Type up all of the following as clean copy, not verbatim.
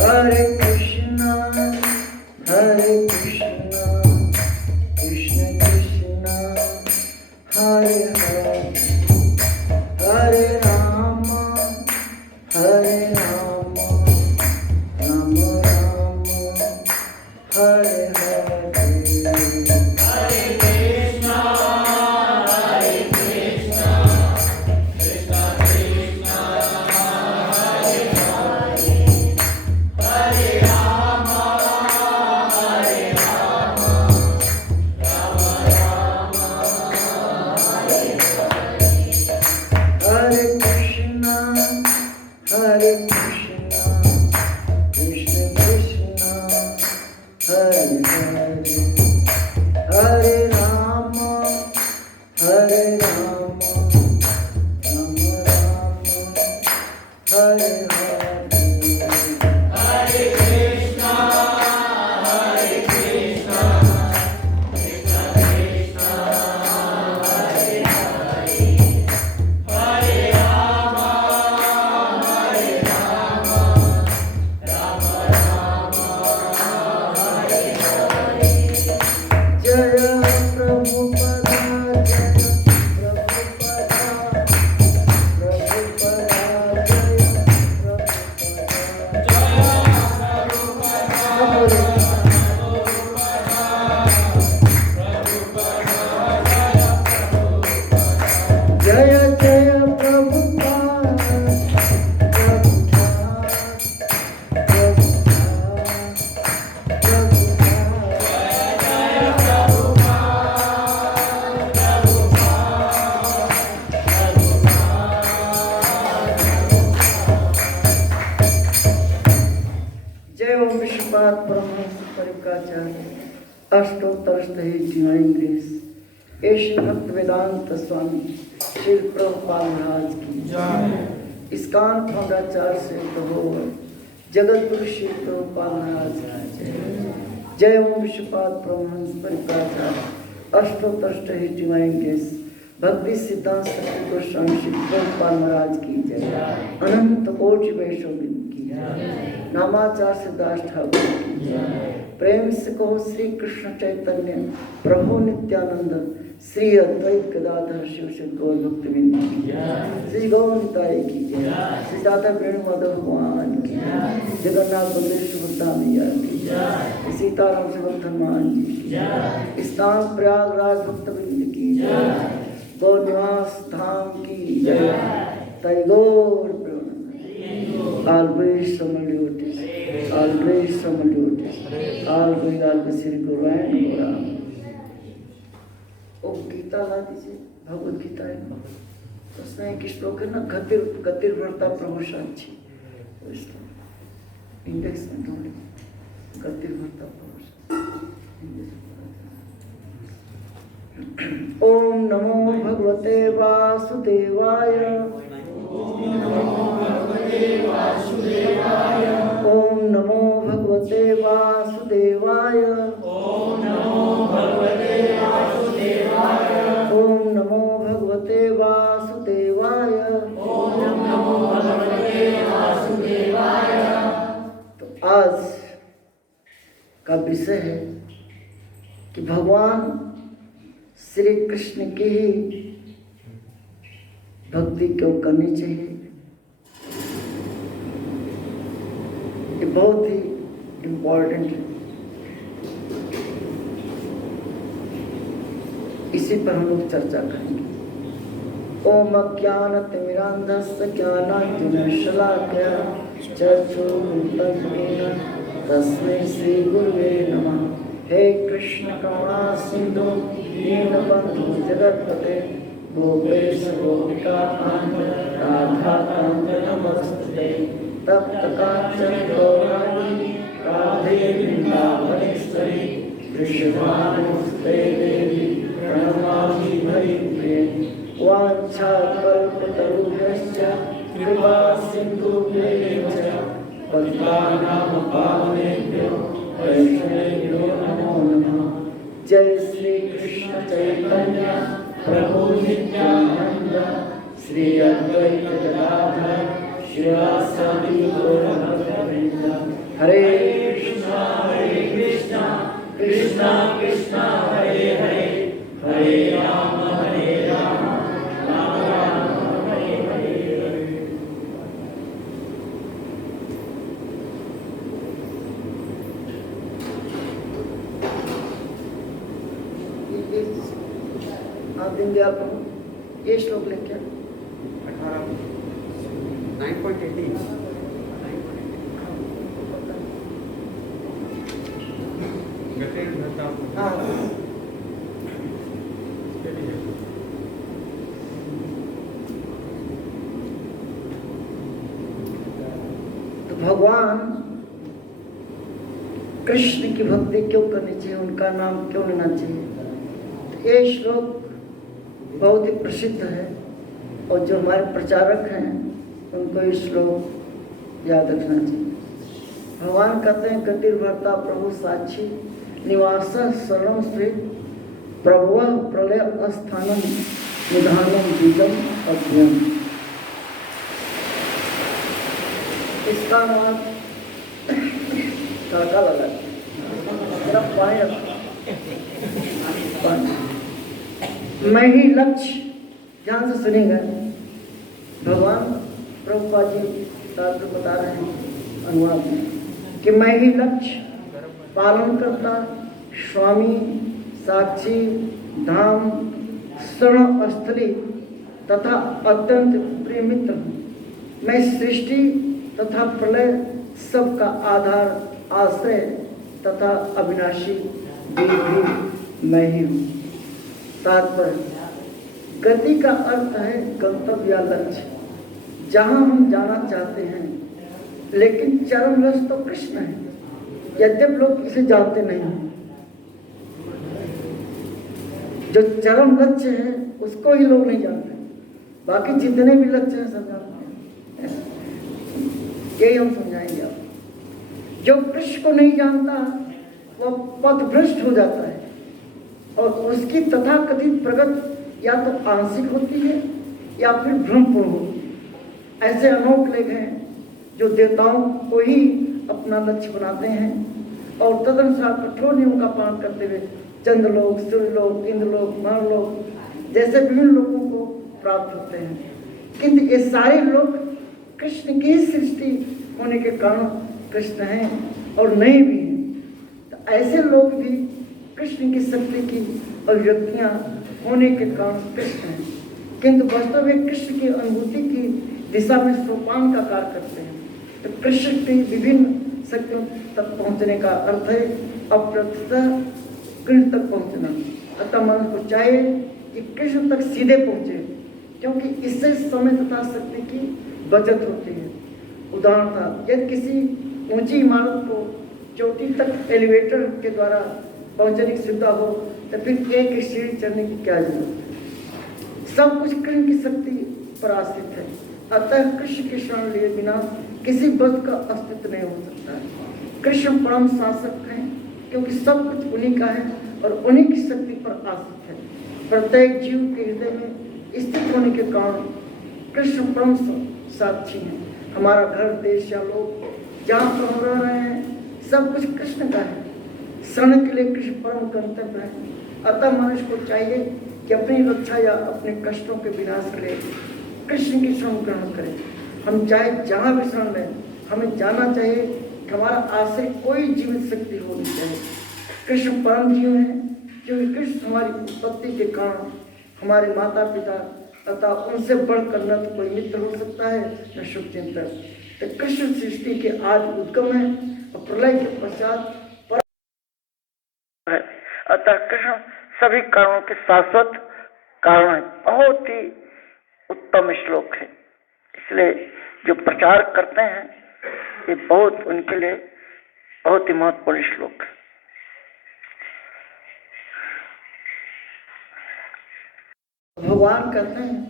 Hare Krishna, Hare Krishna, Krishna Krishna, Hare Hare, Hare Rama, Hare Rama, Rama Rama, Hare Hare. Hare Krishna, Krishna Krishna, Hare Hare, Hare Rama, Hare Rama, Rama Rama, Hare Hare. Divine grace Asian भक्त वेदांत स्वामी श्री प्रभुपाद महाराज की इस्कान फाउंडाचार्य से प्रभु जगत गुरु श्री प्रभुपाद महाराज की जय ओम विश्वपाद Paramhans परिव्राजक अष्टोत्तर divine grace भक्ति सिद्धांत सत्य गोस्वामी श्री प्रभुपाद महाराज की जय अनंत कोटि वैष्णव की नामाचार सिद्धार्थ ठाकुर की प्रेम से कहो श्री कृष्ण चैतन्य प्रभु नित्यानंद श्री अद्वैत गदाधर शिव शिव गौर भक्तवृंद की श्री गौरताई की श्री दादा वेणु माधव भगवान की जगन्नाथ बलदेव सुभद्रा मैया की सीताराम से हनुमान जी की स्थान प्रयागराज भक्तवृंद की गौर निवास धाम की जय तय गौर always समल्योटिस always समल्योटिस always श्री गुरुवाइन गोरा। ओ गीता ला दीजिए भगवद गीता है उसमें एक श्लोक है ना गतिर गतिर व्रता प्रभुशांची इंडेक्स में ढूंढे गतिर व्रता प्रभुशांची। ओम नमो भगवते वासुदेवाय ओम नमो भगवते वासुदेवाय ओम नमो भगवते वासुदेवाय ओम नमो भगवते वासुदेवाय ओम नमो भगवते वासुदेवाय ओम नमो भगवते वासुदेवाय। तो आज का विषय है कि भगवान श्री कृष्ण की ही भक्ति क्यों करनी चाहिए। ये बहुत ही इम्पोर्टेंट है, इसी पर हम लोग चर्चा करेंगे। ओम अज्ञानतिमिरान्धस्य ज्ञानाञ्जनशलाकया चक्षुरुन्मिलितं तस्मै श्री गुरुवे नमः। हे कृष्ण करुणा सिंधु दीनबन्धु जगत्पते गोपेश गोपिकाकान्त राधाकान्त नमस्ते। तप्त कांचन गौरांगी राधे वृंदावनेश्वरी वृषभानुसुते देवी प्रणमामि हरिप्रिये। वाञ्छाकल्पतरुभ्यश्च कृपा सिन्धुभ्यैव च पतितानां पावनेभ्यो वैष्णवेभ्यो नमो नमः। जय श्री कृष्ण चैतन्य प्रभु नित्यानंद श्री अद्वैत गदाधर शिवासादि गौर भक्तवृंद हरे कृष्णा कृष्णा कृष्णा हरे हरे, हरे राम राम राम हरे हरे। आप दीनदयाल प्रभु ये श्लोक लेके 9.18 हाँ तो भगवान कृष्ण की भक्ति क्यों करनी चाहिए, उनका नाम क्यों लेना चाहिए, तो ये श्लोक बहुत ही प्रसिद्ध है और जो हमारे प्रचारक हैं उनको ये श्लोक याद रखना चाहिए। भगवान कहते हैं गतिर्भर्ता प्रभु साक्षी निवास शरणम स्थित प्रभु प्रलय अस्थानम निधानम बीजम अध्ययन। इसका अनुवाद तड़का लगा जरा मैं ही लक्ष्य, ध्यान से सुनेंगे। भगवान प्रभुपाद जी शास्त्र बता रहे हैं अनुवाद में कि मैं ही लक्ष्य, पालन करता, स्वामी, साक्षी, धाम, शरण स्थली तथा अत्यंत प्रिय मित्र हूँ। मैं सृष्टि तथा प्रलय सबका आधार, आश्रय तथा अविनाशी बीज भी मैं ही हूँ। तात्पर्य, गति का अर्थ है गंतव्य या लक्ष्य, जहाँ हम जाना चाहते हैं, लेकिन चरम रस तो कृष्ण है, यद्यप लोग इसे जानते नहीं हैं। जो चरम लक्ष्य है उसको ही लोग नहीं जानते, बाकी जितने भी लक्ष्य हैं सब जानते हैं। यही हम समझाएंगे आप। जो कृष्ण को नहीं जानता वह पथभ्रष्ट हो जाता है और उसकी तथाकथित प्रगति या तो आंशिक होती है या फिर भ्रमपूर्ण होती है। ऐसे अनोख लोग हैं जो देवताओं को ही अपना लक्ष्य बनाते हैं और तदनुसार कठोर नियम का पालन करते हुए चंद्रलोक, सूर्यलोक, इंद्रलोक, नरलोक जैसे विभिन्न लोगों को प्राप्त होते हैं। किंतु ये सारे लोग कृष्ण की सृष्टि होने के कारण कृष्ण हैं और नहीं भी हैं। तो ऐसे लोग भी कृष्ण की शक्ति की अभिव्यक्तियाँ होने के कारण कृष्ण हैं, किंतु वास्तव में कृष्ण की अनुभूति की दिशा में सोपान का कार्य करते हैं। तो कृष्ण की विभिन्न शक्तियों तक पहुँचने का अर्थ है अप्रत्यतः कृष्ण तक पहुँचना। अतः मनुष्य को चाहिए कि कृष्ण तक सीधे पहुँचे, क्योंकि इससे समय तथा शक्ति की बचत होती है। उदाहरणतः यदि किसी ऊंची इमारत को चोटी तक एलिवेटर के द्वारा पहुँचने की सुविधा हो तो फिर एक सीढ़ी चढ़ने की क्या जरूरत। सब कुछ कृष्ण की शक्ति पर आश्रित है। अतः कृष्ण की शरण लिए बिना किसी वस्तु का अस्तित्व नहीं हो सकता है। कृष्ण परम शासक हैं क्योंकि सब कुछ उन्हीं का है और उन्हीं की शक्ति पर आश्रित है। प्रत्येक जीव के हृदय में स्थित होने के कारण कृष्ण परम साक्षी हैं। हमारा घर, देश या लोग जहाँ पर हम रह रहे हैं सब कुछ कृष्ण का है। शरण के लिए कृष्ण परम गंतव्य है। अतः मनुष्य को चाहिए कि अपनी रक्षा या अपने कष्टों के विनाश के लिए कृष्ण की शरण ग्रहण करें। हम चाहे जहाँ भी शरण लें, हमें जानना चाहिए कि हमारा आश्रय कोई जीवित शक्ति होनी चाहिए। कृष्ण परम जीव हैं, क्योंकि कृष्ण हमारी उत्पत्ति के कारण हमारे माता पिता तथा उनसे बढ़कर न तो कोई मित्र हो सकता है न शुभचिंतक। तो कृष्ण सृष्टि के आज उद्गम है और प्रलय के पश्चात है। अतः कृष्ण सभी कारणों के शाश्वत कारण है। बहुत ही उत्तम श्लोक है, इसलिए जो प्रचार करते हैं ये बहुत उनके लिए बहुत ही महत्वपूर्ण श्लोक है। भगवान कहते हैं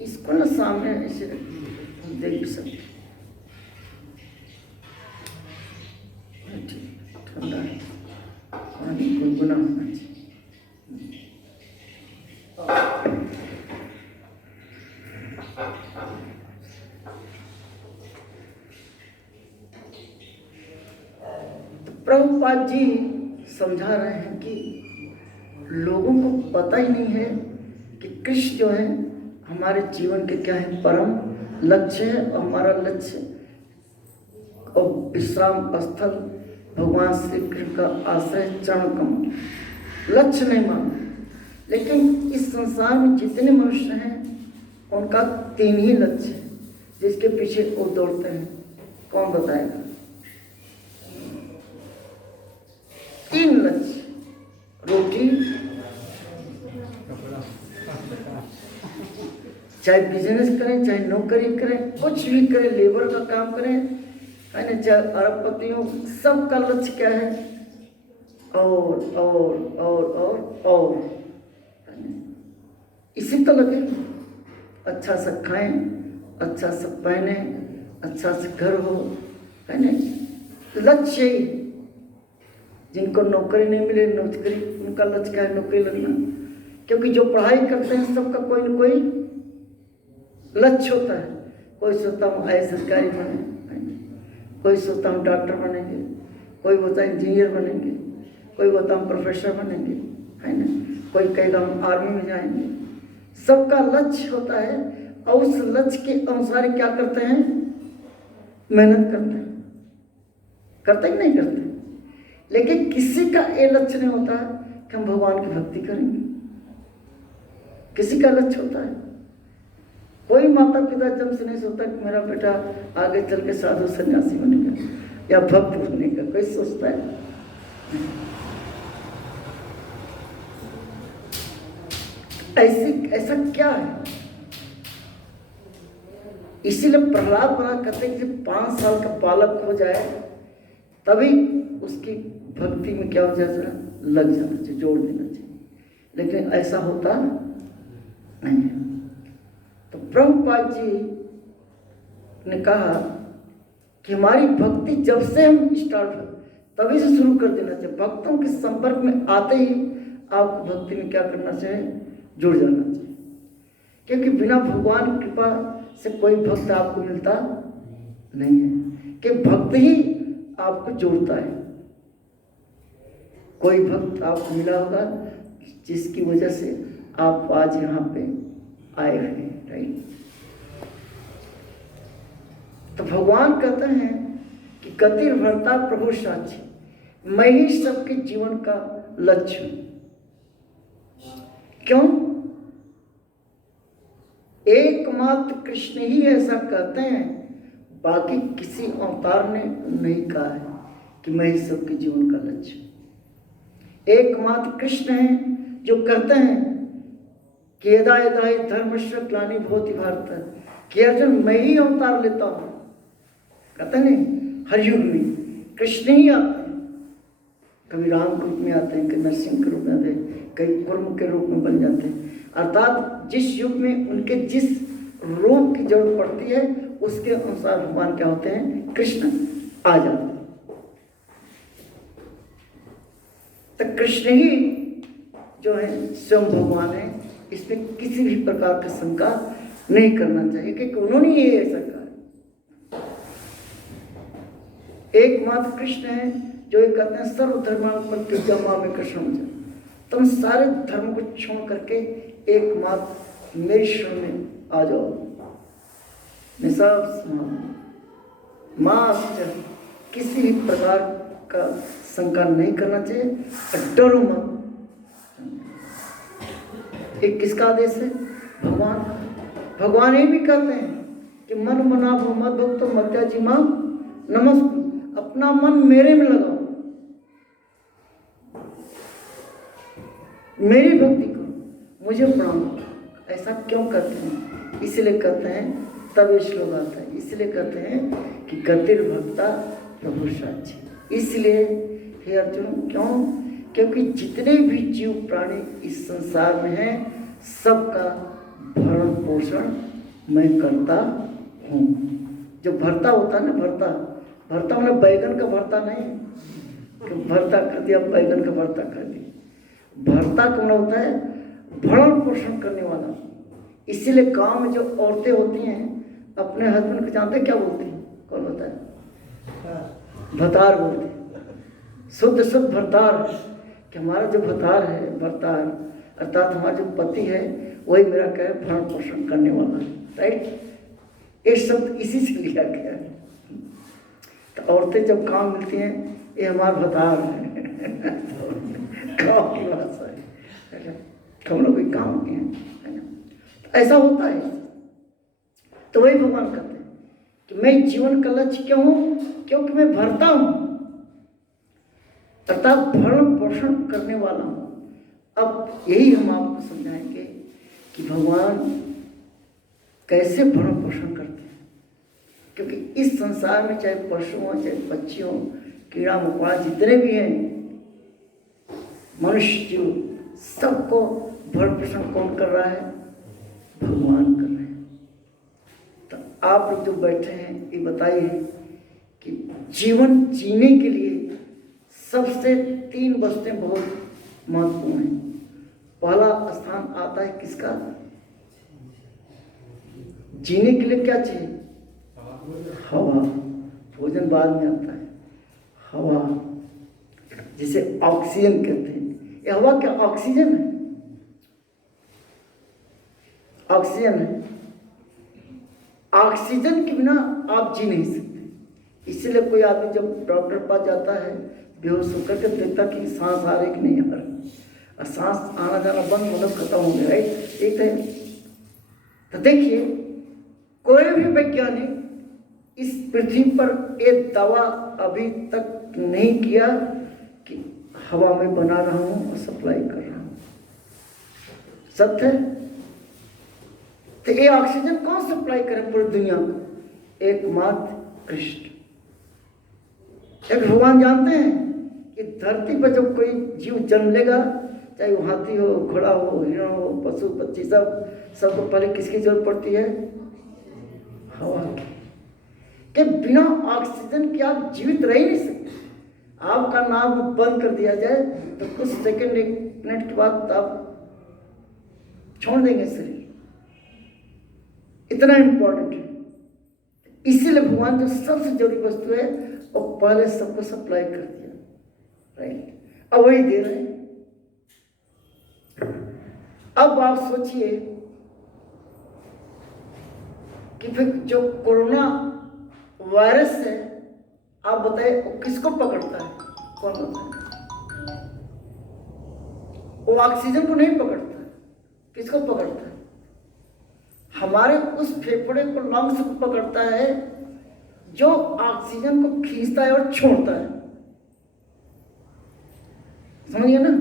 इसको न सामने ऐसे देख सकते, ठंडा है, पानी गुनगुना होना चाहिए। प्रभुपाद जी समझा रहे हैं कि लोगों को पता ही नहीं है कि कृष्ण जो है हमारे जीवन के क्या है, परम लक्ष्य है। और हमारा लक्ष्य और विश्राम स्थल भगवान श्री कृष्ण का आश्रय चरण कमल। लक्ष्य नहीं माना, लेकिन इस संसार में जितने मनुष्य हैं उनका 3 ही लक्ष्य है जिसके पीछे वो दौड़ते हैं। कौन बताएगा? 3 लक्ष्य, रोटी, चाहे बिजनेस करें, चाहे नौकरी करें, कुछ भी करें, लेबर का काम करें, है ना, चाहे अरबपतियों, सबका लक्ष्य क्या है? और इसी तो लगे। अच्छा सा खाएं, अच्छा सा पहने, अच्छा सा घर हो, है ना, लक्ष्य ही। जिनको नौकरी नहीं मिले, नौकरी, उनका लक्ष्य क्या है? नौकरी लगना। क्योंकि जो पढ़ाई करते हैं सबका कोई न कोई लक्ष्य होता है। कोई सोचता हूँ आई सरकारी बने, कोई सोचता हूँ डॉक्टर बनेंगे, कोई बोलता है इंजीनियर बनेंगे, कोई बोलता हूँ प्रोफेसर बनेंगे, है ना, कोई कहेगा हम आर्मी में जाएंगे। सबका लक्ष्य होता है और उस लक्ष्य के अनुसार क्या करते हैं? मेहनत करते हैं। करते ही नहीं करते। लेकिन किसी का ये लक्ष्य नहीं होता कि हम भगवान की भक्ति करेंगे। किसी का लक्ष्य होता है। कोई माता पिता जन्म से नहीं सोचता कि मेरा बेटा आगे चल के साधु सन्यासी बनेगा या भक्त बनेगा। कोई सोचता है? ऐसा क्या है? इसीलिए प्रहलाद महाराज कहते हैं कि 5 साल का बालक हो जाए तभी उसकी भक्ति में क्या हो जाए, जरा लग जाना चाहिए, जोड़ देना चाहिए। लेकिन ऐसा होता नहीं है। तो प्रभुपाद जी ने कहा कि हमारी भक्ति जब से हम स्टार्ट हो तभी से शुरू कर देना चाहिए। भक्तों के संपर्क में आते ही आपको भक्ति में क्या करना चाहिए? जुड़ जाना चाहिए। क्योंकि बिना भगवान की कृपा से कोई भक्त आपको मिलता नहीं है, कि भक्त ही आपको जोड़ता है। कोई भक्त आपको मिला होगा जिसकी वजह से आप आज यहाँ पे आए हुए हैं, राइट? तो भगवान कहते हैं कि गति भरता प्रभु साक्षी, मैं ही सबके जीवन का लक्ष्य हूं। क्यों? एकमात्र कृष्ण ही ऐसा कहते हैं, बाकी किसी अवतार ने नहीं कहा है कि मैं ही सबके जीवन का लक्ष्य हूं। एकमात्र कृष्ण है जो कहते हैं कि यदा यदा हि धर्मस्य ग्लानि भवति भारत, कि अर्जुन मैं ही अवतार लेता हूं। कहते नहीं, हर युग में कृष्ण ही आते हैं। कभी राम के रूप में आते हैं, कभी नरसिंह के रूप में आते हैं, कभी कुर्म के रूप में बन जाते हैं। अर्थात जिस युग में उनके जिस रूप की जरूरत पड़ती है उसके अनुसार भगवान क्या होते हैं? कृष्ण आ जाते हैं। तो कृष्ण ही जो है स्वयं भगवान है, इसमें किसी भी प्रकार की शंका नहीं करना चाहिए, क्योंकि उन्होंने ये ऐसा कहा। एकमात्र कृष्ण है जो ये कहते हैं सर्वधर्मात्मक प्रज्ञा में कृष्ण मुझे, तुम सारे धर्म को छोड़ करके एकमात्र मेरे शरण में आ जाओ। मास्टर किसी भी प्रकार का शंका नहीं करना चाहिए, डरो मत। एक किसका आदेश है? भगवान ये भी कहते हैं कि मन मना भो मत भक्तो मत्या जी मां नमस्ते, अपना मन मेरे में लगाओ, मेरी भक्ति करो, मुझे प्रणाम। ऐसा क्यों करते हैं? इसलिए कहते हैं, तब ये श्लोक आता है, इसलिए कहते हैं कि गतिर भक्ता प्रभु साक्षी। इसलिए हे अर्जुन, क्यों? क्योंकि जितने भी जीव प्राणी इस संसार में हैं सबका भरण पोषण मैं करता हूँ। जो भरता होता है ना, भरता मैंने बैगन का भरता नहीं कि भरता कर दिया, बैगन का भरता कर दिया। भरता कौन होता है? भरण पोषण करने वाला। इसीलिए गांव में जो औरतें होती हैं अपने हस्बैंड को जानते क्या बोलती हैं? कौन होता है? भतार बोलते हैं। शुद्ध शुद्ध भरतार, कि हमारा जो भरतार है, भरतार अर्थात हमारा जो पति है वही मेरा क्या है, भरण पोषण करने वाला है, राइट। ये शब्द इसी से लिया गया है। तो औरतें जब काम मिलती हैं, ये हमारा भरतार है गाँव की भाषा है, हम लोग भी काम किए हैं, तो ऐसा होता है। तो वही भगवान कहते हैं कि मैं जीवन का लक्ष्य क्यों हूँ, क्योंकि मैं भरता हूँ, अर्थात भरण पोषण करने वाला हूँ। अब यही हम आपको समझाएंगे कि भगवान कैसे भरण पोषण करते हैं, क्योंकि इस संसार में चाहे पशु हों, चाहे पक्षी हों, कीड़ा मकोड़ा जितने भी हैं, मनुष्य जीव, सबको भरण पोषण कौन कर रहा है, भगवान कर रहे हैं। तो आप लोग जो बैठे हैं, ये बताइए कि जीवन जीने के लिए सबसे 3 वस्तुएं बहुत महत्वपूर्ण हैं। पहला स्थान आता है किसका, जीने के लिए क्या चाहिए, हवा। भोजन बाद में आता है, हवा जिसे ऑक्सीजन कहते हैं। ये हवा क्या ऑक्सीजन है, ऑक्सीजन है। ऑक्सीजन के बिना आप जी नहीं सकते। इसलिए कोई आदमी जब डॉक्टर के पास जाता है, बेहोश होकर के देखता कि सांस आ रही कि नहीं आ रही, और सांस आना जाना बंद, मतलब खत्म हो गया, राइट। एक है। तो देखिए, कोई भी वैज्ञानिक इस पृथ्वी पर एक दवा अभी तक नहीं किया कि हवा में बना रहा हूँ और सप्लाई कर रहा हूँ, सत्य है। तो ये ऑक्सीजन कौन सप्लाई करे पूरी दुनिया को, एकमात्र कृष्ण। एक भगवान जानते हैं कि धरती पर जब कोई जीव जन्म लेगा, चाहे वो हाथी हो, घोड़ा हो, हिरण हो, पशु पक्षी, सबको पहले किसकी जरूरत पड़ती है, हवा की। कि बिना ऑक्सीजन के आप जीवित रह ही नहीं सकते। आपका नाम बंद कर दिया जाए तो कुछ सेकंड, 1 मिनट के बाद आप छोड़ देंगे शरीर, इतना इंपॉर्टेंट है। इसीलिए भगवान जो सबसे जरूरी वस्तु है वो पहले सबको सप्लाई कर दिया, राइट। अब वही दे रहे हैं। अब आप सोचिए कि फिर जो कोरोना वायरस है, आप बताइए वो किसको पकड़ता है, कौन बताए। वो ऑक्सीजन को नहीं पकड़ता, किसको पकड़ता है, हमारे उस फेफड़े को, लंग्स को पकड़ता है जो ऑक्सीजन को खींचता है और छोड़ता है, समझिए ना।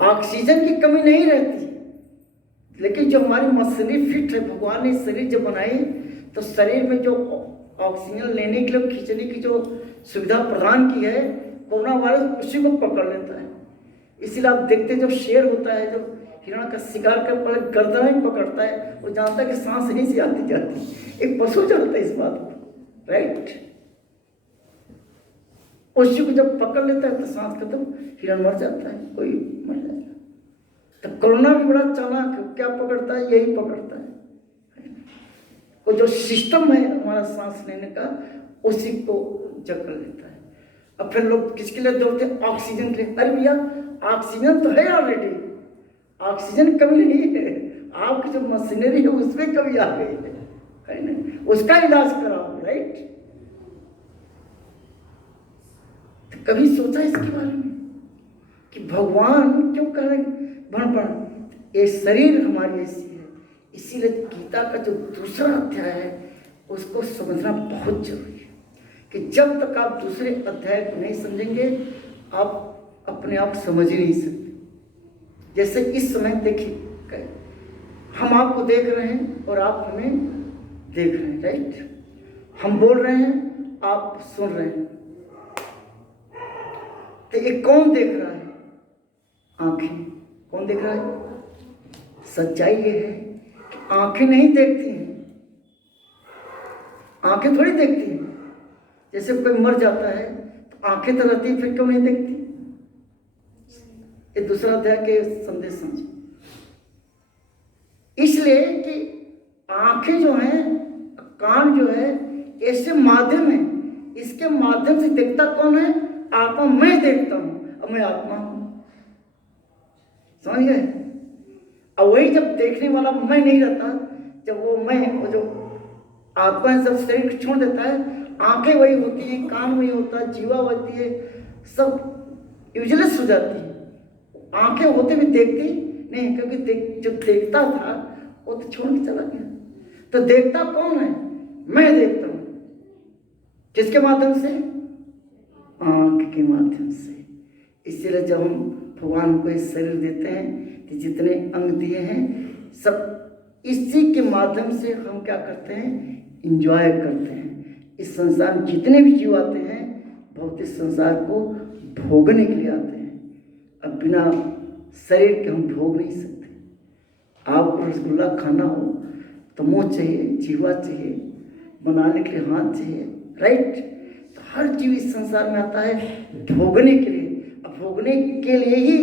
ऑक्सीजन की कमी नहीं रहती, लेकिन जो हमारी मशीनरी फिट है, भगवान ने शरीर जब बनाई तो शरीर में जो ऑक्सीजन लेने के लिए, खींचने की जो सुविधा प्रदान की है, कोरोना वायरस उसी को पकड़ लेता है। इसीलिए आप देखते हैं, जो शेर होता है, जो हिरण का शिकार कर पहले गर्दन ही पकड़ता है, वो जानता है कि सांस यहीं से आती जाती। एक पशु जानता है इस बात को, राइट। उसी को जब पकड़ लेता है तो सांस खत्म, हिरण मर जाता है, कोई मर जाएगा। तो कोरोना भी बड़ा चालाक है, क्या पकड़ता है, यही पकड़ता है। वो जो सिस्टम है हमारा सांस लेने का, उसी को जकड़ लेता है। अब फिर लोग किसके लिए दौड़ते हैं, ऑक्सीजन के लिए। अरे भैया ऑक्सीजन तो है ऑलरेडी, ऑक्सीजन कमी नहीं है, आपकी जो मशीनरी है उसमें कमी आ गई है ना, उसका इलाज कराओ, राइट। तो कभी सोचा इसके बारे में कि भगवान क्यों कर रहे भरण, ये शरीर हमारी ऐसी है। इसीलिए गीता का जो दूसरा अध्याय है उसको समझना बहुत जरूरी है, कि जब तक आप दूसरे अध्याय को नहीं समझेंगे, आप अपने आप समझ ही नहीं सकते। जैसे इस समय देखिए, हम आपको देख रहे हैं और आप हमें देख रहे हैं, राइट। हम बोल रहे हैं, आप सुन रहे हैं। तो ये कौन देख रहा है, आंखें। कौन देख रहा है, सच्चाई ये है कि आंखें नहीं देखती हैं, आंखें थोड़ी देखती हैं। जैसे कोई मर जाता है तो आंखें तो रहती है, फिर क्यों नहीं देखती। ये दूसरा अध्याय के संदेश समझे। इसलिए कि आंखें जो हैं, कान जो है, ऐसे माध्यम है, इसके माध्यम से देखता कौन है, आत्मा मैं देखता हूँ, अब मैं आत्मा हूँ, समझ गए। और वही जब देखने वाला मैं नहीं रहता, जब वो जो आत्मा है सब शरीर को छोड़ देता है, आंखें वही होती हैं, कान वही होता है, जीवा होती है, सब यूजलेस हो जाती है। आंखें होते भी देखती नहीं, क्योंकि जब देखता था वो तो छोड़ के चला गया। तो देखता कौन है? मैं देखता हूँ। किसके माध्यम से? आंख के माध्यम से। इसीलिए जब हम भगवान को इस शरीर देते हैं कि जितने अंग दिए हैं सब इसी के माध्यम से हम क्या करते हैं? इंजॉय करते हैं। इस संसार में जितने भी जीव आते हैं भौतिक संसार को भोगने के लिए आते हैं। अब बिना शरीर के हम भोग नहीं सकते। आपको रसगुल्ला खाना हो तो मुँह चाहिए, जीवा चाहिए, बनाने के लिए हाथ चाहिए, राइट। तो हर जीव इस संसार में आता है भोगने के लिए। अब भोगने के लिए ही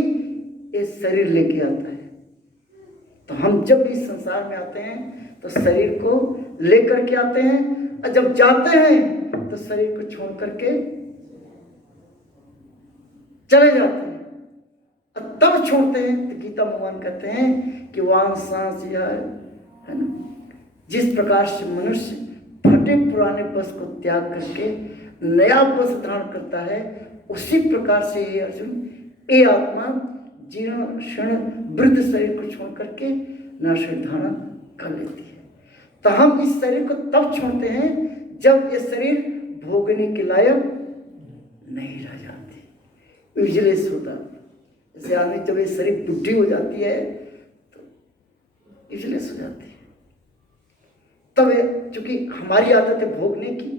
ये शरीर लेके आता है। तो हम जब भी इस संसार में आते हैं तो शरीर को लेकर के आते हैं, और जब जाते हैं तो शरीर को छोड़ करके चले जाते हैं। और तब छोड़ते हैं तो गीता भगवान कहते हैं कि वांग सांस है ना, जिस प्रकार से मनुष्य फटे पुराने बस को त्याग करके नया बस धारण करता है, उसी प्रकार से ये अर्जुन, ये आत्मा जीर्ण क्षण वृद्ध शरीर को छोड़ करके नया शरीर धारण कर लेती है। तो हम इस शरीर को तब छोड़ते हैं जब ये शरीर भोगने के लायक नहीं रह जाती, यूजलेस होता। जैसे आदमी जब ये शरीर बुढ़ी हो जाती है तो यूजलेस हो जाती है। तब चूंकि हमारी आदत है भोगने की,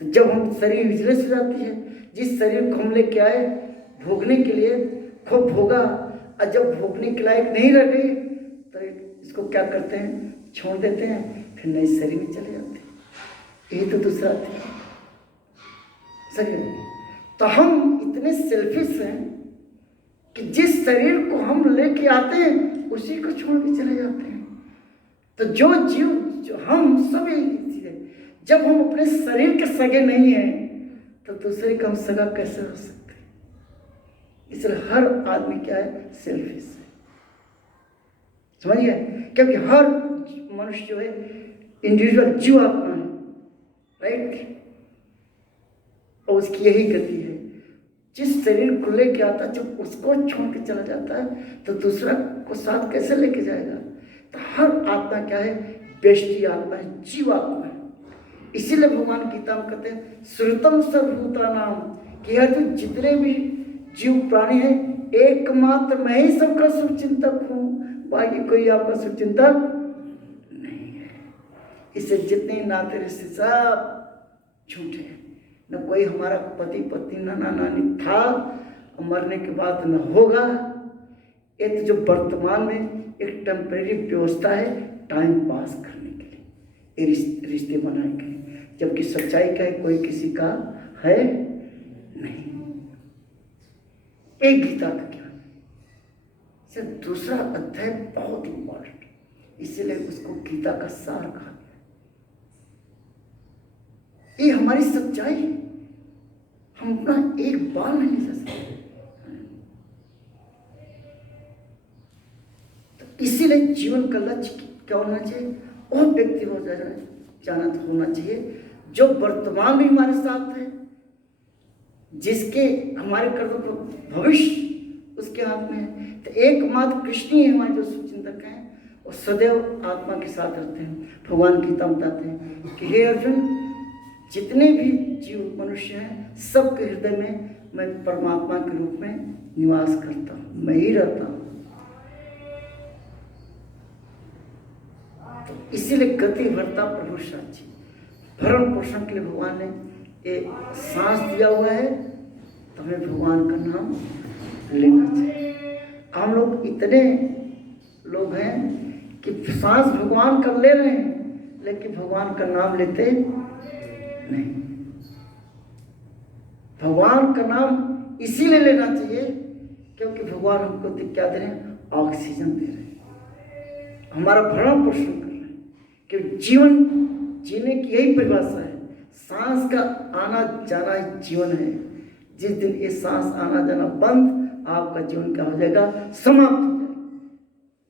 तो जब हम शरीर यूजलेस हो जाती है, जिस शरीर को हम लेके आए भोगने के लिए, खूब भोगा, और जब भोगने के लायक नहीं रह गई तो इसको क्या करते हैं? छोड़ देते हैं, फिर नई शरीर में चले जाते हैं। यही तो दूसरा थी, सही है। तो हम इतने सेल्फिश हैं कि जिस शरीर को हम लेके आते हैं उसी को छोड़ के चले जाते हैं। तो जो जीव, जो हम सभी, जब हम अपने शरीर के सगे नहीं हैं तो दूसरे का हम सगा कैसे हो सकते हैं? इसलिए हर आदमी क्या है? सेल्फिश है, समझिए। क्योंकि हर मनुष्य जो है इंडिविजुअल जीवात्मा है, राइट। और उसकी यही गति है, जिस शरीर को लेके आता, जब उसको छोड़ के चला जाता है तो दूसरा को साथ कैसे लेके जाएगा? तो हर आत्मा क्या है? व्यष्टि आत्मा है, जीवात्मा है। इसीलिए भगवान गीता में कहते हैं श्रुतम सर्वभूतानाम, कि हर जो जितने भी जीव प्राणी हैं एकमात्र मैं ही सबका शुभचिंतक हूँ, बाकी कोई आपका शुभचिंतक नहीं है। इससे जितने नाते रिश्ते सब झूठे हैं। न कोई हमारा पति पत्नी नाना नानी था, मरने के बाद न होगा। ये तो जो वर्तमान में एक टेम्परेरी व्यवस्था है टाइम पास करने के लिए, ये रिश्ते बनाए गए, जबकि सच्चाई क्या है? कोई किसी का है नहीं। एक गीता का ज्ञान से दूसरा अध्याय बहुत इंपॉर्टेंट, इसलिए उसको गीता का सार कहा गया। ये हमारी सच्चाई है, हम अपना एक बाल नहीं ले सकते। तो इसीलिए जीवन का लक्ष्य क्या होना चाहिए? वो व्यक्ति हो जाना होना चाहिए जो वर्तमान में हमारे साथ है, जिसके हमारे कर्म को भविष्य उसके हाथ में है। तो एकमात्र कृष्ण ही हमारे जो शुभचिंतक हैं, और सदैव आत्मा के साथ रहते हैं। भगवान गीता बताते हैं कि हे अर्जुन, जितने भी जीव मनुष्य हैं सबके हृदय में मैं परमात्मा के रूप में निवास करता हूँ, मैं ही रहता हूँ। तो इसीलिए गति भरता प्रभु साक्षी, भरण पोषण के लिए भगवान ने ये सांस दिया हुआ है, तो हमें भगवान का नाम लेना चाहिए। हम लोग इतने लोग हैं कि सांस भगवान का ले रहे हैं, लेकिन भगवान का नाम लेते नहीं। भगवान का नाम इसीलिए लेना चाहिए क्योंकि भगवान हमको क्या दे रहे हैं? ऑक्सीजन दे रहे हैं, हमारा भरण पोषण कर रहे हैं। कि जीवन जीने की यही परिभाषा है, सांस का आना जाना ही जीवन है। जिस दिन ये सांस आना जाना बंद, आपका जीवन क्या हो जाएगा, समाप्त हो जाएगा।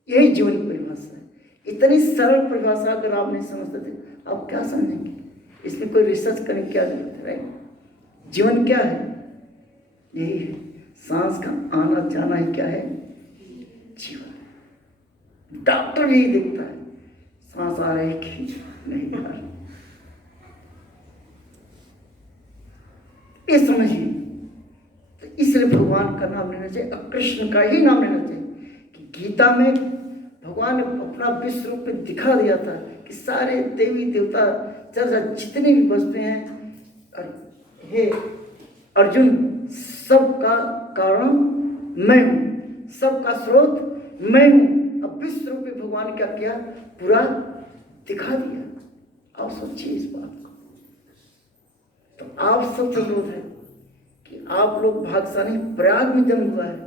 यही जीवन की परिभाषा है। इतनी सरल परिभाषा अगर आप नहीं समझते थे, आप क्या समझेंगे? इसमें कोई रिसर्च करने की क्या जरूरत है? राइट? जीवन क्या है? यही है, सांस का आना जाना ही क्या है, जीवन। डॉक्टर भी यही देखता है, सांस आ रही कि नहीं आ रही। ये समझिए। तो इसलिए भगवान का नाम लेना चाहिए और कृष्ण का ही नाम लेना चाहिए। कि गीता में भगवान ने अपना विश्व रूप में दिखा दिया था कि सारे देवी देवता चर्चा जितनी भी वस्तुएं हैं, हे अर्जुन, सबका कारण मैं हूँ, सबका स्रोत मैं हूँ। अब विश्व रूप में भगवान ने क्या किया, पूरा दिखा दिया। आप सोचिए इस बात को। तो आप सबसे अनुरोध है कि आप लोग भाग्यशाली, प्रयाग में जन्म हुआ है,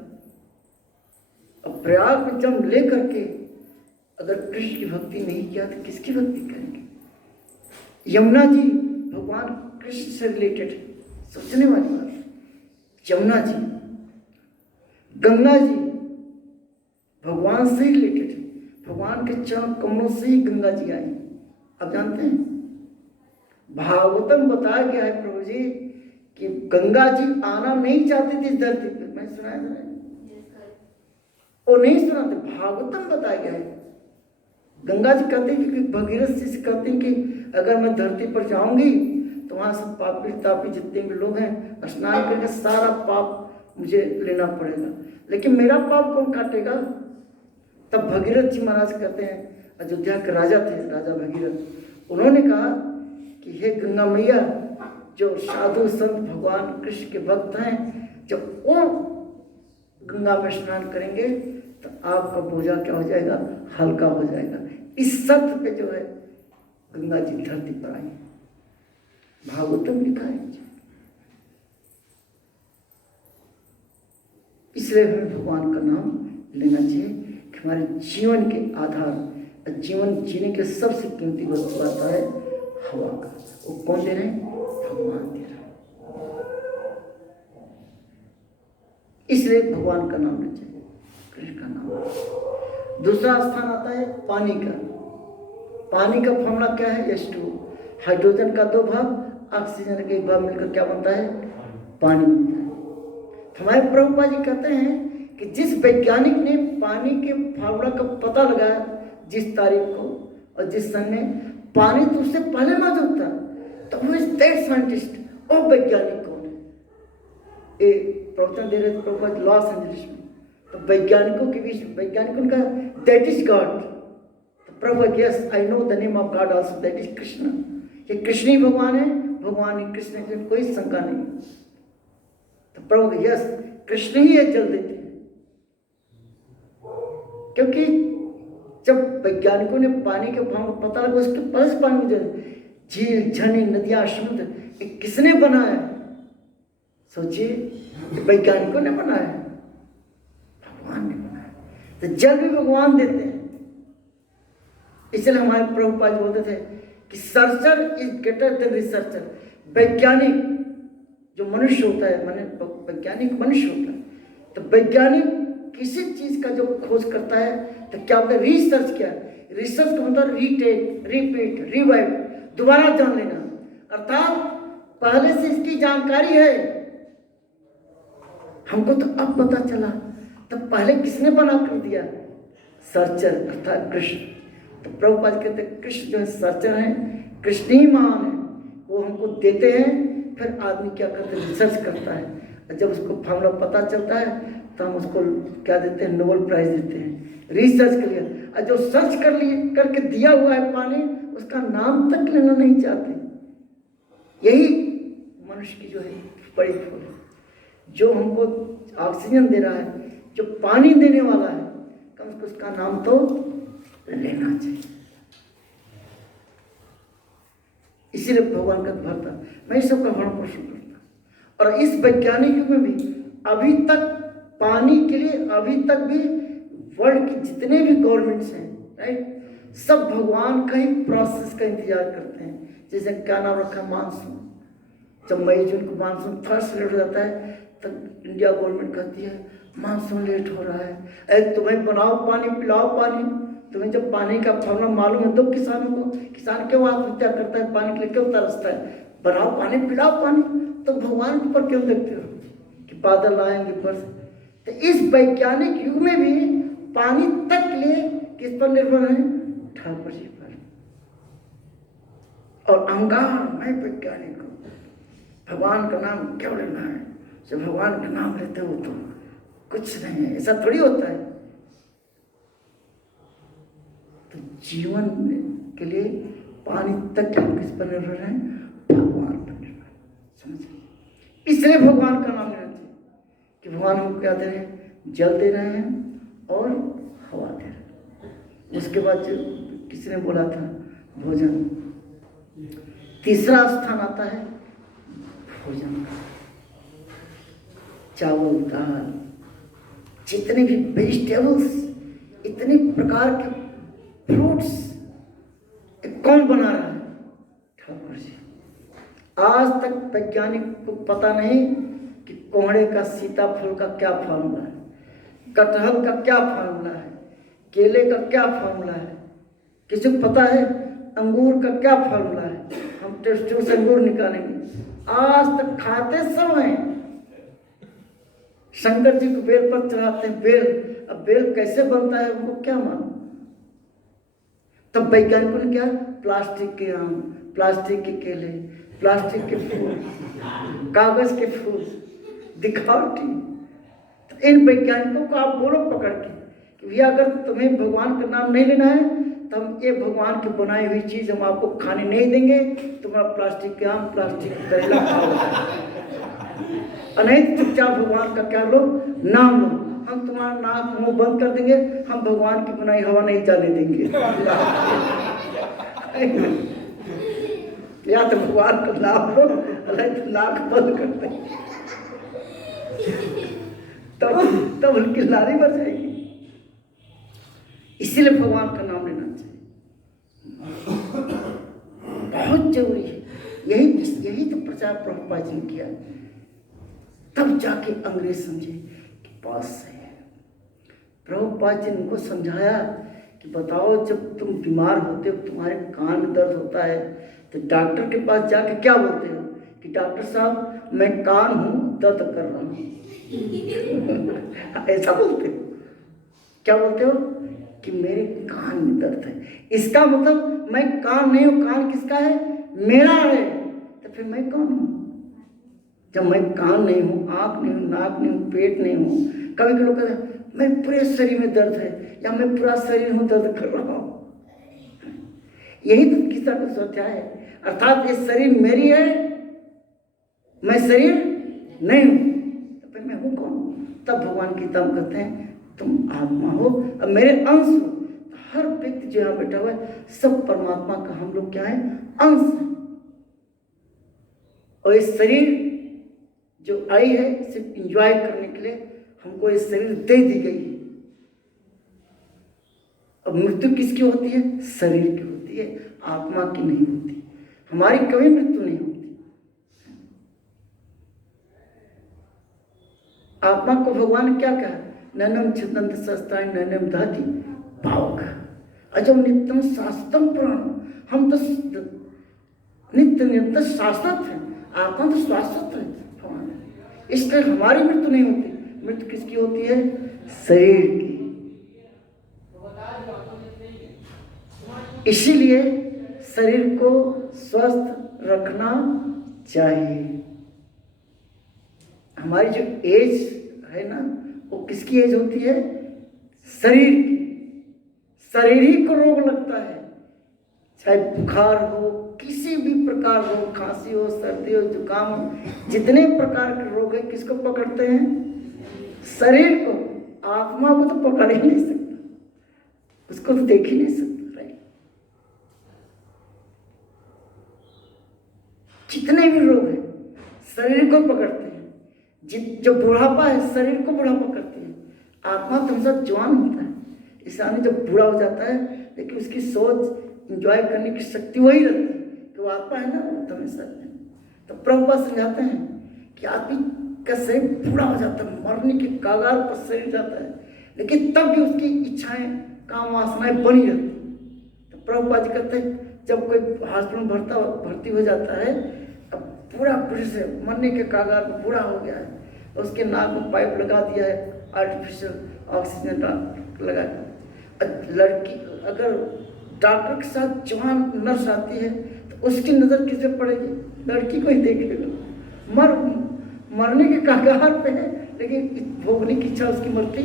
और प्रयाग में जन्म ले करके अगर कृष्ण की भक्ति नहीं किया तो किसकी भक्ति करेंगे? यमुना जी भगवान कृष्ण से रिलेटेड, सोचने वाली बात है। यमुना जी, गंगा जी भगवान से रिलेटेड, भगवान के चरण कमलों से ही गंगा जी आई। आप जानते हैं भागवतम बताया गया है प्रभु जी कि गंगा जी आना नहीं चाहती थी इस धरती पे। मैं सुनाया था, वो नहीं सुना था, भागवतम बताया गया है। गंगा जी कहते हैं कि भगीरथ जी से कहते हैं कि अगर मैं धरती पर जाऊंगी तो वहां सब पापी तापी जितने भी लोग हैं स्नान करके सारा पाप मुझे लेना पड़ेगा, लेकिन मेरा पाप कौन काटेगा? तब भगीरथ जी महाराज कहते हैं, अयोध्या के राजा थे, राजा भगीरथ, उन्होंने कहा कि हे गंगा मैया, जो साधु संत भगवान कृष्ण के भक्त हैं, जब वो गंगा में स्नान करेंगे तो आपका बोझा क्या हो जाएगा, हल्का हो जाएगा। इस सत्य पे जो है गंगा जी धरती पर आई। भागवतम लिखा है। इसलिए हमें भगवान का नाम लेना चाहिए कि हमारे जीवन के आधार, जीवन जीने के सबसे कीमती वस्तु आता है हवा का। वो कौन दे रहे हैं? भगवान दे रहे हैं। इसलिए भगवान का नाम लेना चाहिए, कृष्ण का नाम। दूसरा स्थान आता है पानी का। पानी का फॉर्मूला क्या है? H2। हाइड्रोजन का 2 भाग, ऑक्सीजन का 1 भाग मिलकर क्या बनता है? पानी बनता है। हमारे प्रभुपाद जी कहते हैं कि जिस वैज्ञानिक ने पानी के फॉर्मूला का पता लगाया जिस तारीख को और जिस सन में, पानी तो उससे पहले मौजूद था, तो वो इज दैट साइंटिस्ट। और वैज्ञानिक कौन है? ये प्रवचन दे रहे थे प्रभुपाद लॉस एंजलिस में। तो वैज्ञानिकों के बीच वैज्ञानिकों का दैट इज गॉड। तो प्रभु, yes I know the name of God also, that is Krishna. ये कृष्ण ही भगवान है, भगवान ही कृष्ण है, कोई शंका नहीं। तो प्रभु, यस कृष्ण ही है, जल देते हैं। क्योंकि जब वैज्ञानिकों ने पानी के भाव को पता लगा, उसके पास पानी जो झील, झरने, नदियां, समुद्र, ये किसने बनाया? सोचिए, वैज्ञानिकों ने बनाया, भगवान ने बनाया। तो जल भी भगवान देते हैं। इसलिए हमारे प्रभुपाद बोलते थे कि searcher is greater than researcher. वैज्ञानिक जो मनुष्य होता है, माने वैज्ञानिक मनुष्य होता है, तो वैज्ञानिक किसी चीज का जो खोज करता है तो क्या होता है? रिसर्च। क्या है रिसर्च का मतलब? रीटेक, रिपीट, रिवाइव, दोबारा जान लेना। अर्थात पहले से इसकी जानकारी है, हमको तो अब पता चला, तब पहले किसने बना कर दिया? सर्चर अर्थात कृष्ण। तो प्रभुपाद कहते हैं कृष्ण जो है सर्चर है, कृष्ण ही महान है। वो हमको देते हैं, फिर आदमी क्या करते हैं? रिसर्च करता है, और जब उसको फॉर्मूला पता चलता है तो हम उसको क्या देते हैं? नोबेल प्राइज देते हैं। रिसर्च कर लिया, और जो सर्च कर लिए करके दिया हुआ है पानी, उसका नाम तक लेना नहीं चाहते। यही मनुष्य की जो है बड़ी भूल है। जो हमको ऑक्सीजन दे रहा है, जो पानी देने वाला है, कम से कम उसका नाम तो लेना चाहिए। इसीलिए भगवान का भरता मैं इस सब का भरण पोषण करता। और इस वैज्ञानिक युग में भी अभी तक पानी के लिए अभी तक भी वर्ल्ड के जितने भी गवर्नमेंट्स हैं, राइट, सब भगवान का ही प्रोसेस का इंतजार करते हैं। जैसे क्या नाम रखा? मानसून। जब मई जून को मानसून थोड़ा सा लेट हो जाता है तब इंडिया गवर्नमेंट कहती है मानसून लेट हो रहा है, अरे तुम्हें बनाओ पानी पिलाओ पानी। तुम्हें जब पानी का फॉर्मूला मालूम है तो किसानों को, किसान क्यों आत्महत्या करता है, पानी के लिए क्यों तरसता है, बनाओ पानी पिलाओ पानी। तो भगवान के ऊपर क्यों देखते हो कि बादल आएंगे बरस। तो इस वैज्ञानिक युग में भी पानी तक के लिए किस पर निर्भर है, ठाकुर जी पर। और अहंकार मैं वैज्ञानिक हूँ, भगवान का नाम क्यों लेना है, जब भगवान का नाम लेते हो तो कुछ नहीं है, ऐसा थोड़ी होता है। तो जीवन के लिए पानी तक किस पर निर्भर है, भगवान पर निर्भर। समझ, इसलिए भगवान का नाम लेना चाहिए कि भगवान हमको क्या दे रहे हैं, जल दे रहे हैं और हवा दे रहे हैं। उसके बाद जो किसी ने बोला था भोजन, तीसरा स्थान आता है भोजन, चावल दाल, जितने भी वेजिटेबल्स, इतने प्रकार के फ्रूट्स, कौन बना रहा है, ठाकुर जी। आज तक वैज्ञानिक को पता नहीं कि कोहड़े का सीताफल का क्या फार्मूला है, कटहल का क्या फार्मूला है, केले का क्या फार्मूला है, किसी को पता है अंगूर का क्या फार्मूला है। हम टेस्ट से अंगूर निकालेंगे, आज तक खाते सब हैं। शंकर जी को बेल पर चढ़ाते हैं बेल, अब बेल कैसे बनता है उनको क्या मालूम। तब वैज्ञानिकों ने क्या, प्लास्टिक के आम, प्लास्टिक के केले, प्लास्टिक के फूल, कागज के फूल, दिखावटी। तो इन वैज्ञानिकों को आप बोलो पकड़ के कि भैया अगर तुम्हें भगवान का नाम नहीं लेना है तो हम ये भगवान की बनाई हुई चीज हम आपको खाने नहीं देंगे, तुम्हारा प्लास्टिक के आम, प्लास्टिक के करेला खाओ। नहीं चुपचाप भगवान का क्या लो, नाम लो, हम तुम्हारा नाक मुंह बंद कर देंगे, हम भगवान की बनाई हवा नहीं जाने देंगे। या तो भगवान का नाम लो, नहीं तो नाक बंद कर देंगे। तब उनकी लारी बढ़ जाएगी। इसीलिए भगवान का नाम लेना चाहिए, बहुत जरूरी है। यही तो प्रचार प्रभुपाद जी ने किया, तब जाके अंग्रेज समझे कि बात सही है। प्रभुपाद जी ने उनको समझाया कि बताओ जब तुम बीमार होते हो, तुम्हारे कान में दर्द होता है, तो डॉक्टर के पास जाके क्या बोलते हो कि डॉक्टर साहब मैं कान हूँ, दर्द कर रहा हूँ। ऐसा बोलते हो, क्या बोलते हो कि मेरे कान में दर्द है। इसका मतलब मैं कान नहीं हूँ, कान किसका है, मेरा है। तो फिर मैं कौन हूँ जब मैं कान नहीं हूँ, आँख नहीं हूँ, नाक नहीं हूँ, पेट नहीं हूँ। कभी कभी लोग कहते हैं मैं पूरे शरीर में दर्द है, या मैं पूरा शरीर हूँ दर्द कर रहा हूँ। यही तो किसी को सोचा है, अर्थात ये शरीर मेरी है, मैं शरीर नहीं हूँ, तो फिर मैं हूँ कौन। तब भगवान गीता में कहते हैं तुम आत्मा हो, अब मेरे अंश हो। हर व्यक्ति जो यहाँ बैठा हुआ है सब परमात्मा का हम लोग क्या है, अंश है। और इस शरीर जो आई है सिर्फ इंजॉय करने के लिए हमको ये शरीर दे दी गई है। अब मृत्यु किसकी होती है, शरीर की होती है, आत्मा की नहीं होती। हमारी कभी मृत्यु नहीं होती। आत्मा को भगवान ने क्या कहा, नैनम छिदंत सस्ताय नैनम दहति पावक अजम नित्यम शाश्वतम पुराण। हम तो नित्य निरंतर शाश्वत हैं, आत्मा तो शाश्वत है भगवान। इसलिए हमारी मृत्यु नहीं होती। मृत्यु किसकी होती है, शरीर की। इसीलिए शरीर को स्वस्थ रखना चाहिए। हमारी जो एज है ना, वो किसकी एज होती है, शरीर की। शरीर ही को रोग लगता है, चाहे बुखार हो, किसी भी प्रकार हो, खांसी हो, सर्दी हो, जुकाम हो, जितने प्रकार के रोग है किसको पकड़ते हैं, शरीर को। आत्मा को तो पकड़ ही नहीं सकता, उसको तो देख ही नहीं सकता। जितने भी रोग हैं शरीर को पकड़ते हैं। जो बुढ़ापा है शरीर को बुढ़ापा करती है, आत्मा तो हमेशा जवान होता है। इस आदमी जब बूढ़ा हो जाता है लेकिन उसकी सोच इंजॉय करने की शक्ति वही रहती है कि वो आत्मा है ना, वो तो हमेशा तो प्रभुपाद समझाते हैं कि आदमी का शरीर बूढ़ा हो जाता है, मरने के कगार पर शरीर जाता है, लेकिन तब भी उसकी इच्छाएं, काम वासनाएं बनी रहती। तो प्रभुपाद जी कहते हैं जब कोई हॉस्पिटल में भर्ती हो जाता है, अब पूरा फिर से मरने के कगार पर बूढ़ा हो गया है, उसके नाक में पाइप लगा दिया है, आर्टिफिशियल ऑक्सीजन लगा दिया। लड़की अगर डॉक्टर के साथ जवान नर्स आती है तो उसकी नज़र किस पे पड़ेगी? लड़की को ही देखेगा। मरने के कगार पे है, लेकिन भोगने की इच्छा उसकी मरती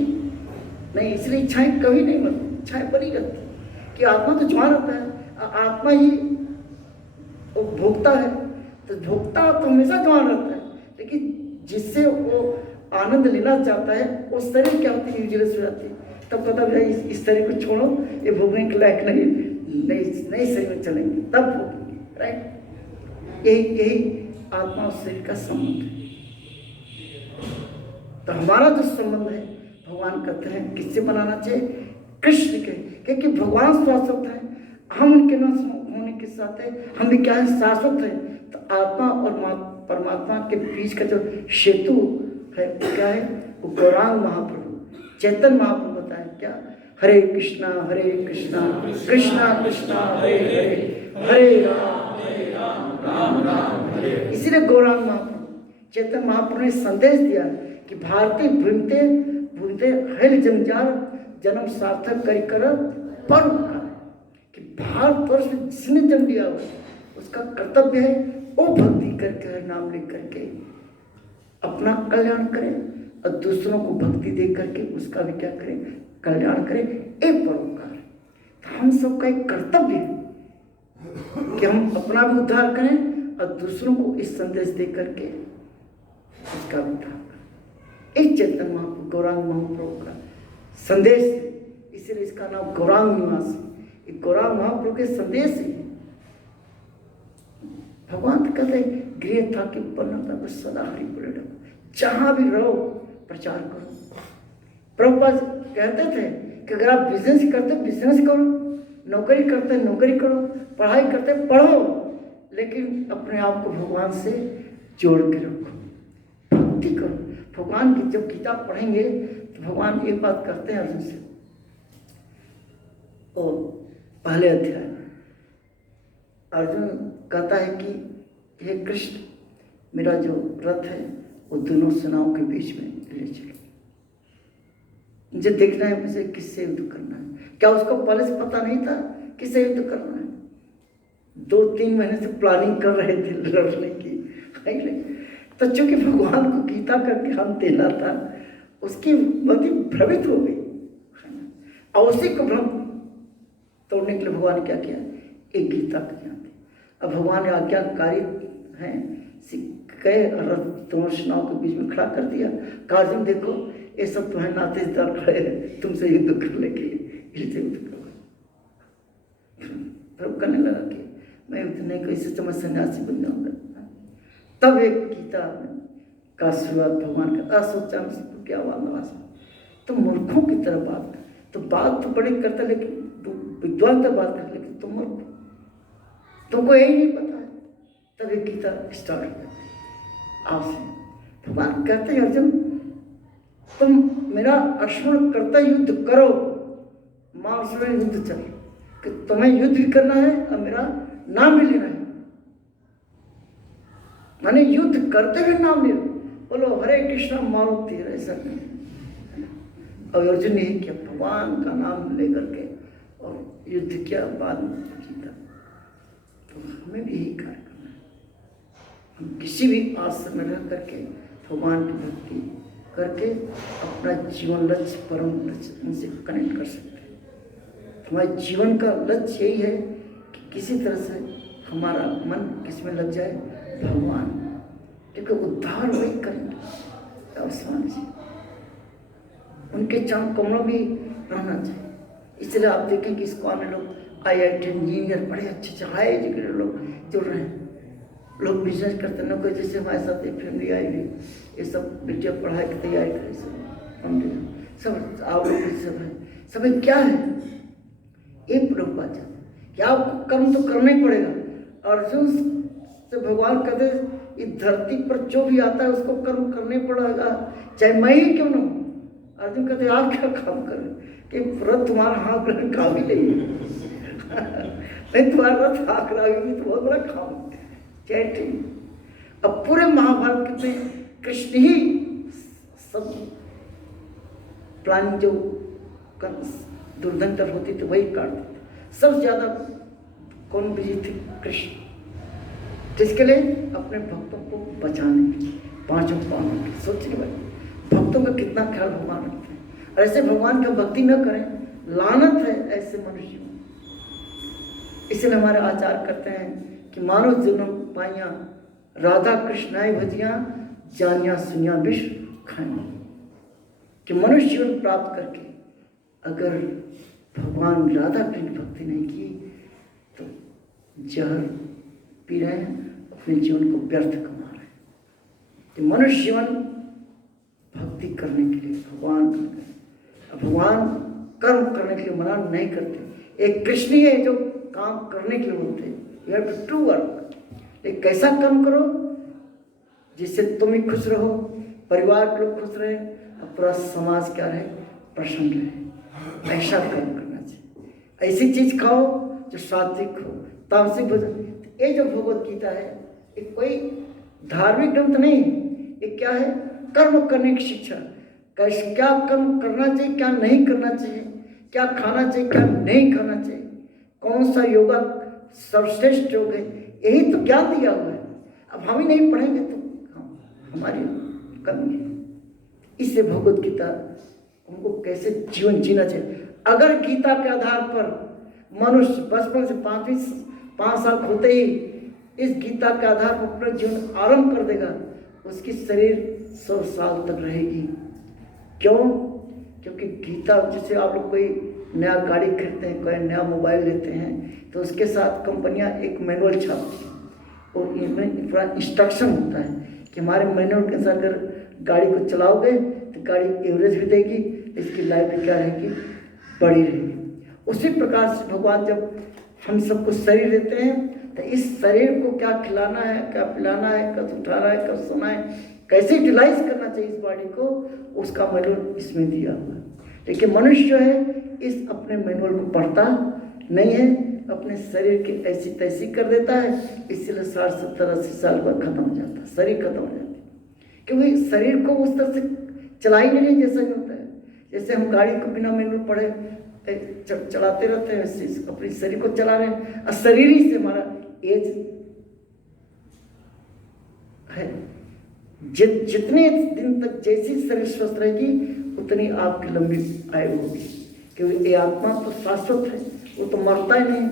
नहीं। इसलिए इच्छाएं कभी नहीं मरती, इच्छाएं बनी रहती कि आत्मा तो जवान होता है, आत्मा ही भोगता है, तो भोगता तो हमेशा जवान रहता है, लेकिन जिससे वो आनंद लेना चाहता है वो शरीर क्या होती है? यूजलेस हो जाती है। तब पता भाई इस शरीर को छोड़ो, ये भोगने के लायक नहीं, नई शरीर में चलेंगे तब भोगेंगे। राइट, यही आत्मा और शरीर का संबंध है। तो हमारा जो संबंध है, भगवान कहते हैं किससे बनाना चाहिए? कृष्ण के, क्योंकि भगवान शाश्वत है, हम उनके न होने के साथ है, हम भी क्या है? शाश्वत है। तो आत्मा और परमात्मा के बीच का जो सेतु है वो क्या है? वो गौरांग महाप्रभु, चैतन्य महाप्रभु बताए क्या? हरे कृष्णा कृष्णा कृष्णा हरे हरे, हरे राम राम राम हरे। इसीलिए गौरांग महाप्रभु, चैतन्य महाप्रभु ने संदेश दिया कि भारतीय भूमते भूमते हल जमजार जन्म सार्थक कर पर कि भारतवर्ष में जिसने जन्म लिया हो उसका कर्तव्य है वो भक्ति करके, नाम ले करके अपना कल्याण करें और दूसरों को भक्ति दे करके उसका भी क्या करें? कल्याण करें। एक परोपकार। तो हम सबका एक कर्तव्य है कि हम अपना भी उद्धार करें और दूसरों को इस संदेश दे करके उसका भी उद्धार करें। एक चैतन्य महाप्रभु, गौरांग महाप्रभु का संदेश है, इसलिए इसका नाम गौरांग निवास है। गौरांग महाप्रभु के संदेश है। भगवान कहते हैं गृह था कि पन्ना सदा हरि प्रेरणा, जहां भी रहो प्रचार करो। प्रभुपाद कहते थे कि अगर आप बिजनेस करते बिजनेस करो, नौकरी करते नौकरी करो, पढ़ाई करते पढ़ो, लेकिन अपने आप को भगवान से जोड़ के रखो, भक्ति करो। भगवान की जब गीता पढ़ेंगे तो भगवान एक बात करते हैं अर्जुन से, और पहले अध्याय में अर्जुन कहता है कि हे कृष्ण, मेरा जो रथ है वो दोनों सेनाओं के बीच में ले चलो, मुझे देखना है मुझे किससे युद्ध करना है। क्या उसको पहले से पता नहीं था किससे युद्ध करना है? 2-3 महीने से प्लानिंग कर रहे थे लड़ने की। तो चूंकि भगवान को गीता का ज्ञान देना था, उसकी मति भ्रमित हो गई और उसी को भ्रम तोड़ने के लिए भगवान ने क्या किया? एक गीता का ज्ञान दिया। अब भगवान आज्ञाकारी हैं, कई रथ दोनों सेनाओं के बीच में खड़ा कर दिया। अर्जुन देखो ये सब तुम्हारे नातेदार खड़े हैं तुमसे युद्ध करने के लिए, इनसे युद्ध करो। फिर करने लगा कि मैं युद्ध नहीं करूँ, इससे तो मैं सन्यासी बन जाऊंगा। तब एक गीता का शुरुआत भगवान का असोचा क्या वालवास, तो मूर्खों की तरह बात कर, तो बात तो बड़ी करता लेकिन विद्वान तक बात कर, लेकिन तुम मूर्ख, तुमको यही नहीं पता है। तब एक गीता स्टार्ट हो जाती है आपसे। भगवान कहते हैं अर्जुन तुम मेरा अश्वण करता युद्ध करो, मांस में युद्ध चल, कि तुम्हें युद्ध भी करना है और मेरा नाम भी लेना है। माने युद्ध करते हुए नाम ले, बोलो हरे कृष्णा मारुति, ऐसा नहीं। और अर्जुन ने यही किया, भगवान का नाम लेकर के और युद्ध किया, बाद में जीता। तो हमें भी यही कार्य करना है। हम किसी भी आश्रम में रह करके भगवान की भक्ति करके अपना जीवन लक्ष्य, परम लक्ष्य उनसे कनेक्ट कर सकते हैं। हमारे जीवन का लक्ष्य यही है कि किसी तरह से हमारा मन किस में लग जाए? भगवान, क्योंकि उद्धार वही करेंगे आसमान से, उनके चरण कमलों भी रहना चाहिए। इसलिए आप देखें कि इसको आने लोग IIT इंजीनियर बड़े अच्छे हाई एजुकेटेड लोग जुड़ रहे हैं, लोग बिजनेस करते हैं। कोई जैसे हमारे साथ एक फैमिली आई हुई, ये सब बेटिया पढ़ाई की तैयारी करे, सब आप लोग सब है, सब क्या है? एक प्रभुपाद चाहते कि आपको कर्म तो करना ही पड़ेगा। अर्जुन से भगवान कहते इस धरती पर जो भी आता है उसको कर्म करने पड़ेगा, चाहे मैं ही क्यों ना हूं। अर्जुन कहते आप क्या काम करें कि रथ तुम्हारा हाथ ग्रहण काम ही नहीं नहीं तुम्हारा रथ हाथ रहा तो बहुत बड़ा काम है। चाहे ठीक, अब पूरे महाभारत में कृष्ण ही सब प्लानिंग जो दुर्धन तरफ होती थी वही काटते थे। सबसे ज्यादा कौन बिजी थे? कृष्ण। जिसके लिए अपने भक्तों को बचाने के लिए पांचों पावनों के सोचने वाले भक्तों का कितना ख्याल भगवान रखते हैं। और ऐसे भगवान का भक्ति न करें, लानत है ऐसे मनुष्यों। इसलिए हमारे आचार करते हैं कि मानव जन्म पाइया राधा कृष्णाय भजिया जानिया सुनिया विश्व खानिया, कि मनुष्य जीवन प्राप्त करके अगर भगवान राधा कृष्ण की भक्ति नहीं की तो जहर पी रहे हैं, अपने जीवन को व्यर्थ कमा रहे हैं। कि मनुष्य जीवन भक्ति करने के लिए भगवान करते हैं। भगवान कर्म करने के लिए मना नहीं करते। एक कृष्ण ही है जो काम करने के लिए बोलते हैं, you have to do work. एक कैसा कर्म करो जिससे तुम भी खुश रहो, परिवार के लोग खुश रहे और पूरा समाज क्या रहे, प्रसन्न रहे। ऐसा कर्म करना चाहिए। ऐसी चीज खाओ जो सात्विक हो, तामसिक भोजन। ये जो भगवत गीता है ये कोई धार्मिक ग्रंथ नहीं है, ये क्या है? कर्म करने की शिक्षा। कैसे क्या कर्म करना चाहिए, क्या नहीं करना चाहिए, क्या खाना चाहिए, क्या नहीं खाना चाहिए, कौन सा योगा सर्वश्रेष्ठ योग है, यही तो ज्ञान दिया हुआ है। अब हम ही नहीं पढ़ेंगे तो हमारी कमी है। इससे भगवत गीता उनको कैसे जीवन जीना चाहिए। अगर गीता के आधार पर मनुष्य बचपन से 5 साल होते ही इस गीता के आधार पर अपना जीवन आरंभ कर देगा, उसकी शरीर 100 साल तक रहेगी। क्यों? क्योंकि गीता, जैसे आप लोग कोई नया गाड़ी खरीदते हैं, कोई नया मोबाइल लेते हैं तो उसके साथ कंपनियां एक मैनुअल छापती हैं और इनमें पूरा इंस्ट्रक्शन होता है कि हमारे मैनुअल के साथ अगर गाड़ी को चलाओगे तो गाड़ी एवरेज भी देगी, इसकी लाइफ भी क्या रहेगी, बड़ी रहेगी। उसी प्रकार से भगवान जब हम सबको शरीर देते हैं तो इस शरीर को क्या खिलाना है, क्या पिलाना है, कब उठाना है, कब सोना है, कैसे यूटिलाइज करना चाहिए इस बॉडी को, उसका मैनुअल इसमें दिया हुआ है। लेकिन मनुष्य जो है इस अपने मैनुअल को पढ़ता नहीं है, अपने शरीर की ऐसी तैसी कर देता है। इसलिए 60, 70, 80 साल बाद खत्म हो जाता है, शरीर खत्म हो जाती है। क्योंकि शरीर को उस तरह से चला ही नहीं जैसा ही होता है। जैसे हम गाड़ी को बिना मैनुअल पढ़े चलाते रहते हैं, अपने शरीर को चला रहे हैं और शरीर ही से हमारा एज है। जितने दिन तक जैसी शरीर स्वस्थ रहेगी उतनी आपकी लंबी आयु होगी। क्योंकि ये आत्मा तो शाश्वत है, वो तो मरता ही नहीं,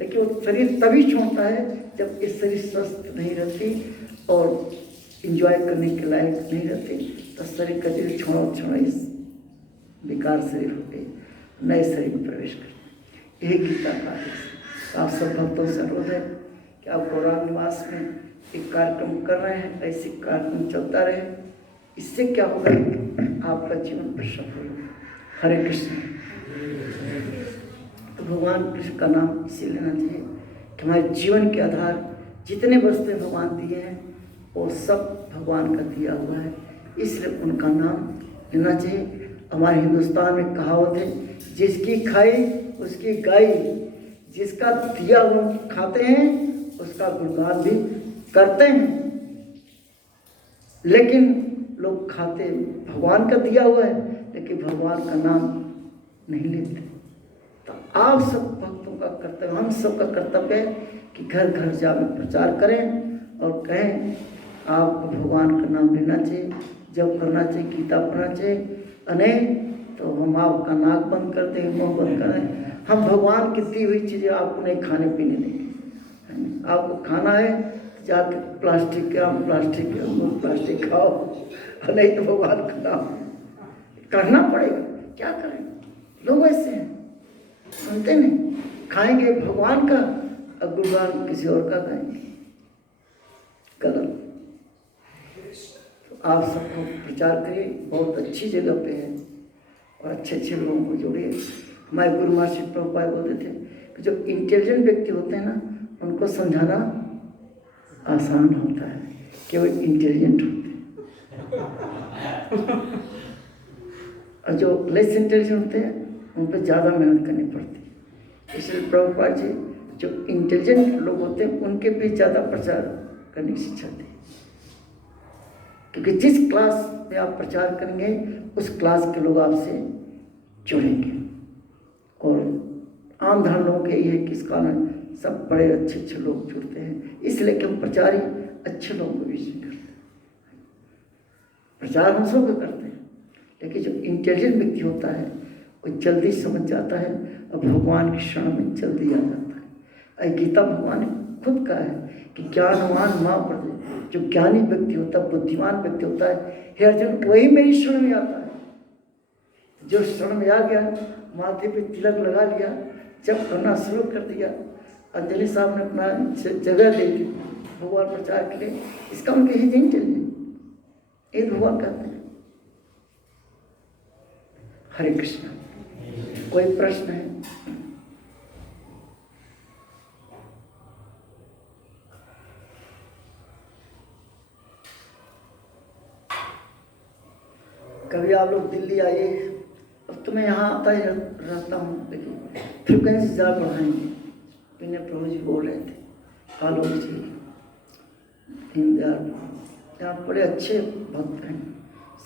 लेकिन वो शरीर तभी छोड़ता है जब ये शरीर स्वस्थ नहीं रहती और इंजॉय करने के लायक नहीं रहती, तो शरीर का दिल छोड़ा इस बेकार शरीर होते नए शरीर में प्रवेश करते। यही गीता का आदेश। आप सब भक्तों से अनुरोध है कि आप गौरांग निवास में एक कार्यक्रम कर रहे हैं, ऐसे कार्यक्रम चलता रहे। इससे क्या होगा, आपका जीवन सफल होगा। हरे कृष्ण। तो भगवान कृष्ण का नाम इसी लेना चाहिए कि हमारे जीवन के आधार जितने वस्तुएं भगवान दिए हैं वो सब भगवान का दिया हुआ है, इसलिए उनका नाम लेना चाहिए। हमारे हिंदुस्तान में कहावत है, जिसकी खाई उसकी गाई, जिसका दिया हुआ खाते हैं उसका गुणगान भी करते हैं। लेकिन लोग खाते भगवान का दिया हुआ है लेकिन भगवान का नाम नहीं लेते। तो आप सब भक्तों का कर्तव्य, हम सबका कर्तव्य है कि घर घर जाकर प्रचार करें और कहें आपको भगवान का नाम लेना चाहिए, जब करना चाहिए, गीता पढ़ना चाहिए। नहीं तो हम आपका नाक बंद कर दें, मुँह बंद कर दें। हम भगवान की दी हुई चीज़ें आपको नहीं खाने पीने देंगे। आपको खाना है जाके प्लास्टिक के आम, प्लास्टिक के अंगूर, प्लास्टिक खाओ, और नहीं तो भगवान का नाम करना पड़ेगा। क्या करें, लोग ऐसे हैं, सुनते नहीं, खाएंगे भगवान का और गुणगान किसी और का गाएंगे, गलत। तो आप सबको प्रचार करिए, बहुत अच्छी जगह पे है और अच्छे अच्छे लोगों को जोड़िए। हमारे गुरु महर्षि प्रभुपाद बोलते थे कि जो इंटेलिजेंट व्यक्ति होते हैं ना, उनको समझाना आसान होता है, केवल इंटेलिजेंट होते हैं, और जो लेस इंटेलिजेंट होते हैं उन पर ज़्यादा मेहनत करनी पड़ती है। इसलिए प्रभुपाद जी जो इंटेलिजेंट लोग होते हैं उनके भी ज़्यादा प्रचार करने की शिक्षा दी, क्योंकि जिस क्लास में आप प्रचार करेंगे उस क्लास के लोग आपसे जुड़ेंगे। और आम धर्म लोगों के ये किस कारण सब बड़े अच्छे अच्छे लोग जुड़ते हैं, इसलिए कि हम प्रचार ही अच्छे लोगों के बीच में करते हैं। प्रचार हम सब करते हैं, लेकिन जो इंटेलिजेंट व्यक्ति होता है वो जल्दी समझ जाता है और भगवान की शरण में जल्दी आ जाता है। गीता भगवान ने खुद कहा है कि ज्ञानवान माँ पर, जो ज्ञानी व्यक्ति होता है, बुद्धिमान व्यक्ति होता है, हे अर्जुन वही मेरी शरण में आता है। जो शरण में आ गया, माथे पे तिलक लगा लिया, जब करना शुरू कर दिया, अंजलि साहब ने अपना जगह दे दी भगवान प्रचार के लिए, इसका उनके ही दिन चलिए ये भगवान कहते हैं। हरे कृष्ण। कोई प्रश्न है? कभी आप लोग दिल्ली आइए, अब तो मैं यहाँ आता ही रहता हूँ, लेकिन फ्रिक्वेंसी ज़्यादा बढ़ाएंगे। विनय प्रभु जी बोल रहे थे, आलोक जी, दीनदयाल, यहाँ बड़े अच्छे भक्त हैं,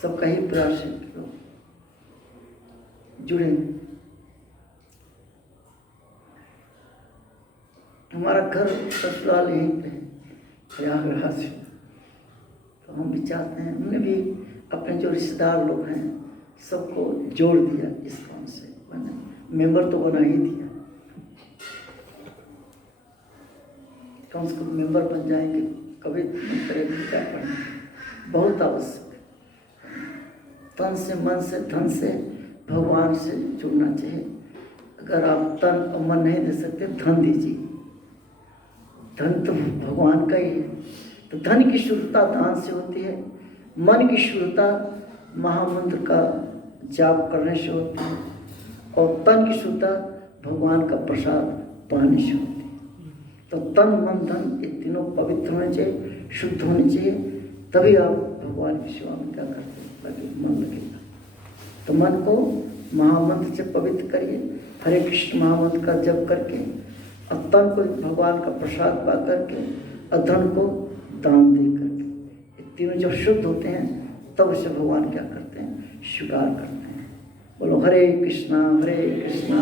सबका ही प्रयास है कि लोग जुड़े। हमारा घर ससुराल यहीं पे है, प्रयागराज, तो हम भी चाहते हैं, हमने भी अपने जो रिश्तेदार लोग हैं सबको जोड़ दिया इस काम से, मैंने मेंबर तो बना ही दिया, कम से कम मेंबर बन जाएंगे, कभी क्या पढ़ना बहुत आवश्यक है। तन से, मन से, धन से भगवान से जुड़ना चाहिए। अगर आप तन और मन नहीं दे सकते, धन दीजिए, धन तो भगवान का ही है। तो धन की शुद्धता दान से होती है, मन की शुद्धता महामंत्र का जाप करने से होती है, और तन की शुद्धता भगवान का प्रसाद पाने से होती है। तो तन मन धन ये तीनों पवित्र होने चाहिए, शुद्ध होने चाहिए, तभी आप भगवान की सेवा में क्या करते हैं, मन लगेगा। तो मन को महामंत्र से पवित्र करिए, हरे कृष्ण महामंत्र का जप करके, और तन को भगवान का प्रसाद पा करके, और धन को दान दे करके, ये तीनों जब शुद्ध होते हैं तब उसे भगवान क्या करते हैं, स्वीकार करते हैं। बोलो हरे कृष्णा कृष्णा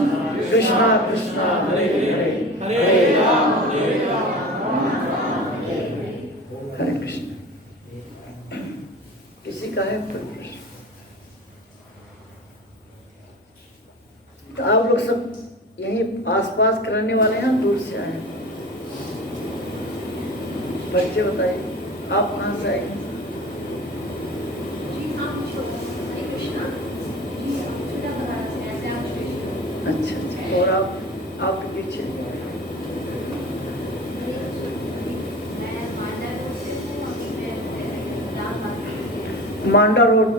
कृष्णा हरे हरे, हरे राम हरे कृष्ण। किसी का है प्रश्न? तो आप लोग सब यहीं आसपास के रहने वाले हैं, दूर से आए हैं? बच्चे बताइए, आप कहाँ से आए? अच्छा अच्छा, और आपके पीछे? मांडा रोड।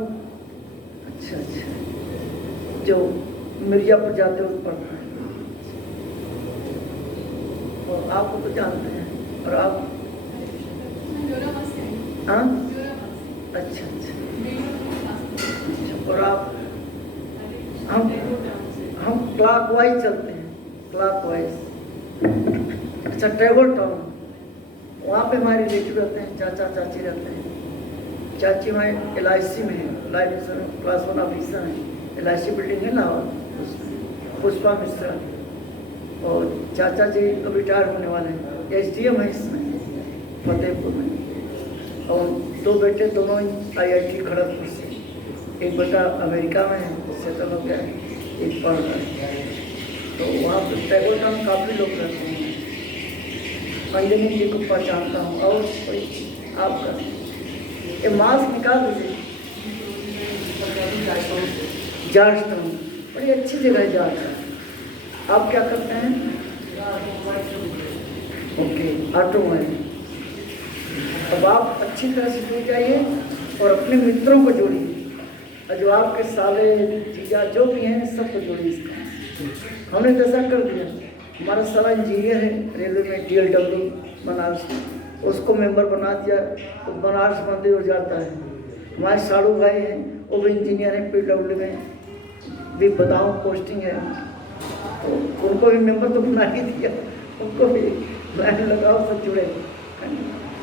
अच्छा अच्छा, जो मिर्जापुर जाते हो पड़ता है। और आपको तो जानते हैं, और आप? हाँ, अच्छा अच्छा, और आप? हम क्लॉकवाइज चलते हैं, क्लॉकवाइज। अच्छा, ट्रेवल टाउन, वहाँ पे हमारे रिलेटिव रहते हैं, चाचा चाची रहते हैं। चाची हमारे LIC में है, लाइफ इंश्योरेंस क्लास 1 ऑफिसर हैं, LIC बिल्डिंग है ना, उसमें पुष्पा मिश्रा। और चाचा जी अब रिटायर होने वाले हैं, SDM है इसमें फतेहपुर में। और 2 बेटे दोनों IIT खड़गपुर से, एक बेटा अमेरिका में सेटल हो गया है, एक पढ़ रहा है। तो वहाँ पर ट्रेवल टाउन काफ़ी लोग रहते हैं। अंजनी जी को पहचानता हूँ। और कोई आपका? ये मास्क निकाल दीजिए। जॉर्जटाउन बड़ी अच्छी जगह है जॉर्जटाउन। आप क्या करते हैं? Okay, automobile. अब आप अच्छी तरह से जुड़ जाइए और अपने मित्रों को जोड़िए, और जो आपके साले जीजा जो भी हैं सबको जोड़िए इसका। हमने तो ऐसा कर दिया, हमारा साला इंजीनियर है रेलवे में, DLW बनारस में, उसको मेंबर बना दिया, तो बनारस मंदिर हो जाता है। हमारे साड़ू भाई हैं, वो भी इंजीनियर हैं, PW में भी बताऊँ पोस्टिंग है, तो उनको भी मेंबर तो बना ही दिया, उनको भी लाइन लगाओ तो जुड़े।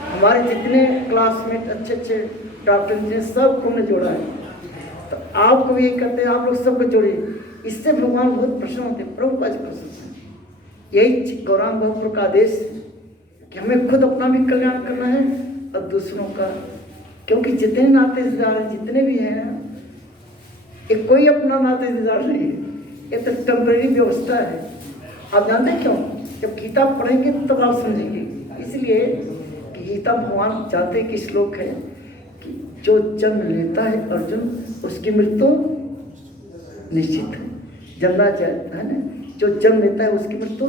हमारे जितने क्लासमेट अच्छे अच्छे डॉक्टर इंजीनियर सबको हमने जोड़ा है, तो आपको भी यही करते हैं, आप लोग सबको जोड़िए, इससे भगवान बहुत प्रसन्न होते हैं, प्रभुपाद जी प्रसन्न हैं। यही गौरांग महापुर का आदेश है कि हमें खुद अपना भी कल्याण करना है और दूसरों का, क्योंकि जितने नातेदार हैं, जितने भी हैं, ये कोई अपना नातेदार नहीं है, ये तो टेम्परेरी व्यवस्था है। आप जानते हैं क्यों? जब गीता पढ़ेंगे तब आप समझेंगे। इसलिए कि गीता भगवान चाहते कि श्लोक है कि जो जन्म लेता है अर्जुन, उसकी मृत्यु निश्चित है। जन्मा जाता है ना, जो जन्म लेता है उसकी मृत्यु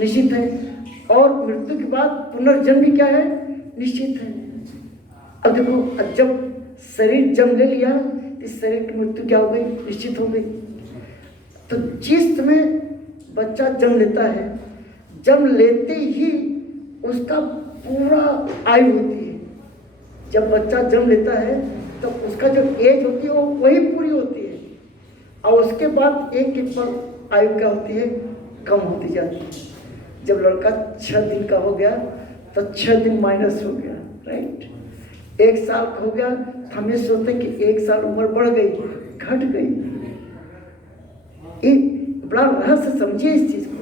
निश्चित है, और मृत्यु के बाद पुनर्जन्म भी क्या है? निश्चित है। अब देखो, जब शरीर जन्म ले लिया, इस शरीर की मृत्यु क्या हो गई? निश्चित हो गई। तो जिस समय बच्चा जन्म लेता है, जन्म लेते ही उसका पूरा आयु होती है। जब बच्चा जन्म लेता है तो उसका जो एज होती है वो वही पूरी होती है, और उसके बाद एक पर आयु क्या होती है? कम होती जाती है। जब लड़का 6 दिन का हो गया तो 6 दिन माइनस हो गया, राइट। 1 साल का हो गया तो हम ये सोचते हैं कि 1 साल उम्र बढ़ गई, घट गई। एक बड़ा रहस्य समझिए इस चीज़ को।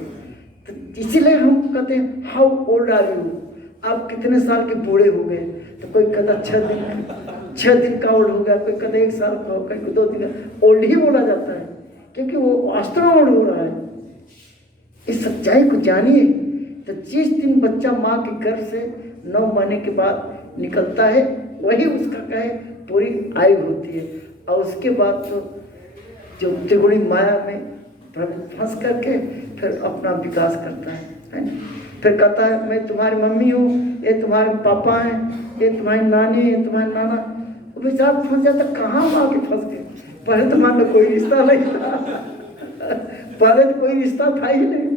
तो इसीलिए हम कहते हैं हाउ ओल्ड आर यू, आप कितने साल के बूढ़े हो गए? तो कोई कहता 6 दिन का ओल्ड हो गया, कोई कहता 1 साल का हो गया, कोई 2 दिन का। ओल्ड ही बोला जाता है क्योंकि वो वास्तव में ओल्ड हो रहा है। इस सच्चाई को जानिए। तो जिस दिन बच्चा माँ के गर्भ से 9 महीने के बाद निकलता है, वही उसका क्या है? पूरी आयु होती है। और उसके बाद तो जो त्रिगुणी माया में फंस करके फिर अपना विकास करता है। फिर कहता है मैं तुम्हारी मम्मी हूँ, ये तुम्हारे पापा हैं, ये तुम्हारी नानी है, ये तुम्हारे नाना। वो बेचारा फंस जाता, कहाँ आके फंस गए? पहले तो मान लो कोई रिश्ता नहीं था, पहले तो कोई रिश्ता था ही नहीं।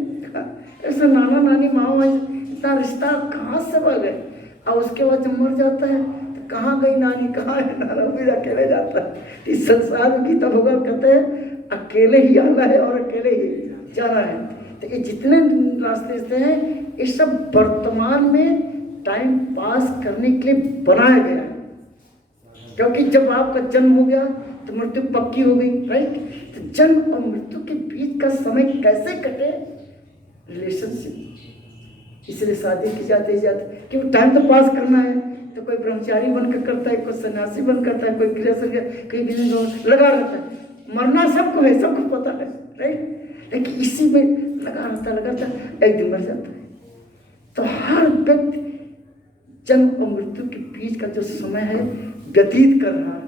ऐसे नाना नानी मामा इतना रिश्ता कहाँ से बढ़ गए? और उसके बाद जब मर जाता है तो कहाँ गई नानी, कहाँ है नाना? फिर अकेले जाता है। इस संसार में गीता भगवान कहते हैं अकेले ही आना है और अकेले ही जाना है। तो ये जितने रास्ते हैं, ये सब वर्तमान में टाइम पास करने के लिए बनाया गया है। क्योंकि जब आपका जन्म हो गया तो मृत्यु पक्की हो गई, राइट। तो जन्म और मृत्यु के बीच का समय कैसे कटे? रिलेशनशिप। इसलिए शादी की जाती क्योंकि टाइम तो पास करना है। तो कोई ब्रह्मचारी बनकर करता है, कोई सन्यासी बन करता है, कोई गृहस्थ, कोई बिजनेस लगा रहता है। मरना सबको है, सबको पता है, राइट। लेकिन इसी में लगा रहता एक दिन मर जाता है। तो हर व्यक्ति जन्म और मृत्यु के बीच का जो समय है व्यतीत कर रहा है,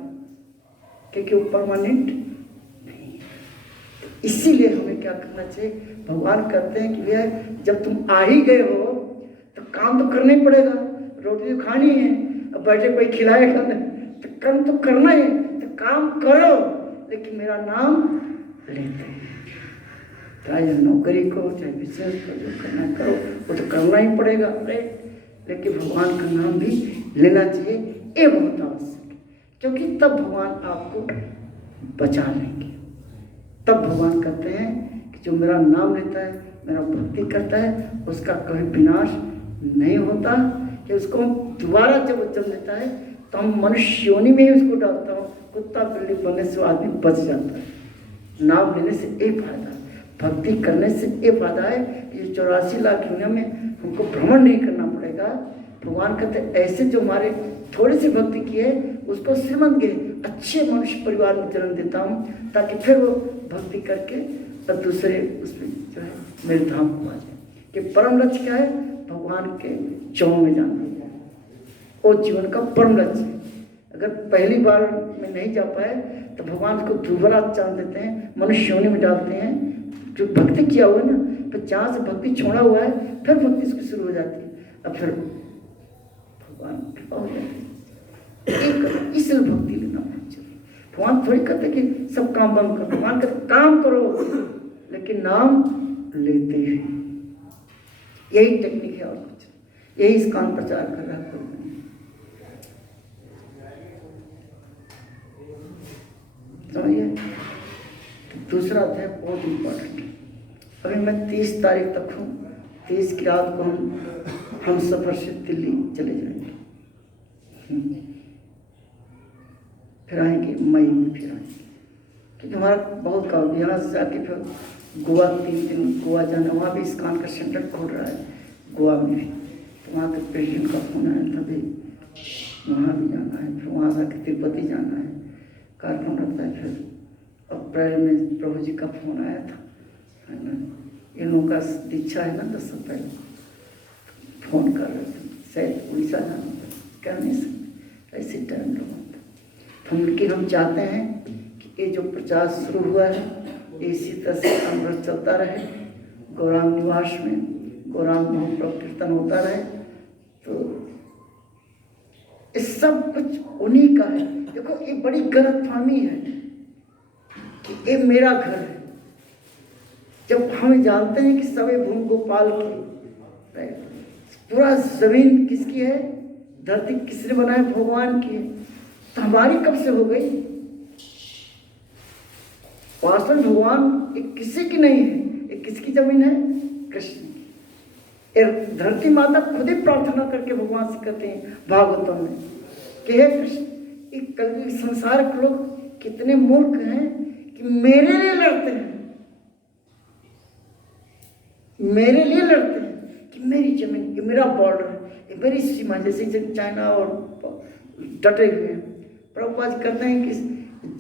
क्योंकि वो परमानेंट नहीं है। इसीलिए हमें क्या करना चाहिए? भगवान कहते हैं कि भैया जब तुम आ ही गए हो तो काम तो करना ही पड़ेगा। रोटी तो खानी है, अब बैठे कोई खिलाएगा नहीं, तो काम तो करना है। तो काम करो, लेकिन मेरा नाम लेते हैं। चाहे नौकरी करो, चाहे बिजनेस करो, जो करना करो, वो तो करना ही पड़ेगा, राइट। लेकिन भगवान का नाम भी लेना चाहिए, ये बहुत आवश्यक है। क्योंकि तब भगवान आपको बचा लेंगे। तब भगवान कहते हैं कि जो मेरा नाम लेता है, मेरा भक्ति करता है, उसका कभी विनाश नहीं होता। कि उसको दोबारा जब वो जन्म लेता है तो हम मनुष्य योनि में ही उसको डालता हूँ। कुत्ता बिल्ली बनने से आदमी बच जाता है। नाम लेने से एक फायदा, भक्ति करने से एक फायदा है कि 84 लाख दुनिया में हमको भ्रमण नहीं करना पड़ेगा। भगवान कहते हैं ऐसे जो हमारे थोड़ी सी भक्ति की है, उसको श्रीमंत के अच्छे मनुष्य परिवार में जन्म देता हूँ, ताकि फिर वो भक्ति करके और दूसरे उसमें जो है मेरे धाम को आ जाए। कि परम लक्ष्य क्या है? भगवान के चौं में जाना, वो जीवन का परम लक्ष्य है। अगर पहली बार में नहीं जा पाए तो भगवान को दोबारा चांद देते हैं, मनुष्य योनि में डालते हैं। जो भक्ति किया हुआ है ना, फिर जहाँ से भक्ति छोड़ा हुआ है, फिर भक्ति उसकी शुरू हो जाती है। अब फिर भगवान कृपा हो जाती है। इसलिए भक्ति लेना चाहिए। भगवान थोड़ी कहते कि सब काम बंद करो। भगवान कहते काम करो लेकिन नाम लेते हैं। यही टेक्निक है और कुछ। यही इस्कॉन प्रचार कर रहा है। समझिए। दूसरा अध्याय बहुत इम्पोर्टेंट है। अभी मैं 30 तारीख तक हूँ। 30 की रात को हम सफ़र से दिल्ली चले जाएंगे। फिर आएंगे मई में, फिर आएंगे क्योंकि हमारा बहुत काम। यहाँ से जाके फिर गोवा 3 दिन गोवा जाना, वहाँ भी इस्कॉन का सेंटर खोल रहा है गोवा में भी। तो वहाँ के प्रेसिडेंट का फोन आया था, भाई वहाँ भी जाना है। फिर वहाँ जाके तिरुपति जाना है, कार्यक्रम रहता है। फिर अप्रैल में प्रभु जी का फोन आया था, है ना, इन लोगों का दीक्षा है ना 10 अप्रैल, फोन कर रहे थे, शायद उड़ीसा जाना था, कह नहीं सकते ऐसे टाइम लोग। तो लेकिन हम चाहते हैं कि ये जो प्रचार शुरू हुआ है इसी तरह से अमृत चलता रहे, गौरांग निवास में गौरांग महाप्रभु कीर्तन होता रहे। तो ये सब कुछ उन्हीं का है। देखो ये बड़ी गलतफहमी है कि ये मेरा घर है, जब हम जानते हैं कि सवे भूमि गोपाल की, पूरा जमीन किसकी है, धरती किसने बनाया, भगवान की है। तो हमारी कब से हो गई? वास्तव में भगवान एक किसी की नहीं है, एक किसकी जमीन है, कृष्ण की। धरती माता खुद ही प्रार्थना करके भगवान से कहते हैं भागवतों में कि हे कृष्ण, एक कल संसार के लोग कितने मूर्ख हैं कि मेरे लिए लड़ते हैं, मेरे लिए लड़ते हैं कि मेरी जमीन, ये मेरा बॉर्डर, ये मेरी सीमा। जैसे चाइना और डटे हुए हैं, प्रभुपाद कहते हैं कि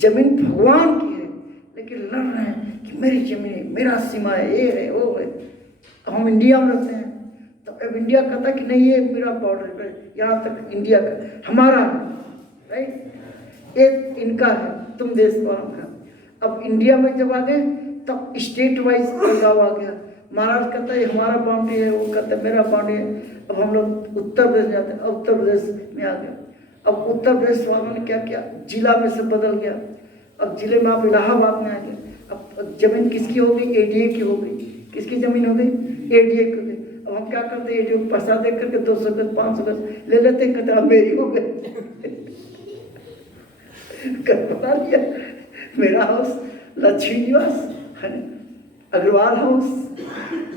जमीन भगवान की है, लेकिन लड़ रहे हैं कि मेरी जमीन है, मेरा सीमा है, ये है वो है। अब हम इंडिया में रहते हैं, तो अब इंडिया कहता है कि नहीं ये मेरा बॉर्डर है, यहाँ तक इंडिया का हमारा है, राइट, ये इनका है, तुम देश वालों का। अब इंडिया में जब आ गए तब स्टेट वाइज बदलाव आ गया। महाराष्ट्र कहता है हमारा बाउंड्री है, वो कहता है मेरा बाउंड्री है। अब हम लोग उत्तर प्रदेश जाते हैं, उत्तर प्रदेश में आ गए। अब उत्तर प्रदेश वालों ने क्या किया, जिला में से बदल गया। अब जिले में आप इलाहाबाद में आ गए। अब जमीन किसकी हो गई, एडीए की हो गई। किसकी जमीन हो गई, एडीए की हो गई। अब हम क्या करते हैं, एडीए को पैसा दे करके 200 गज 500 गज ले लेते हैं, कहते हैं मेरी हो गई। बता दिया मेरा हाउस लक्ष्मी निवास, अग्रवाल हाउस।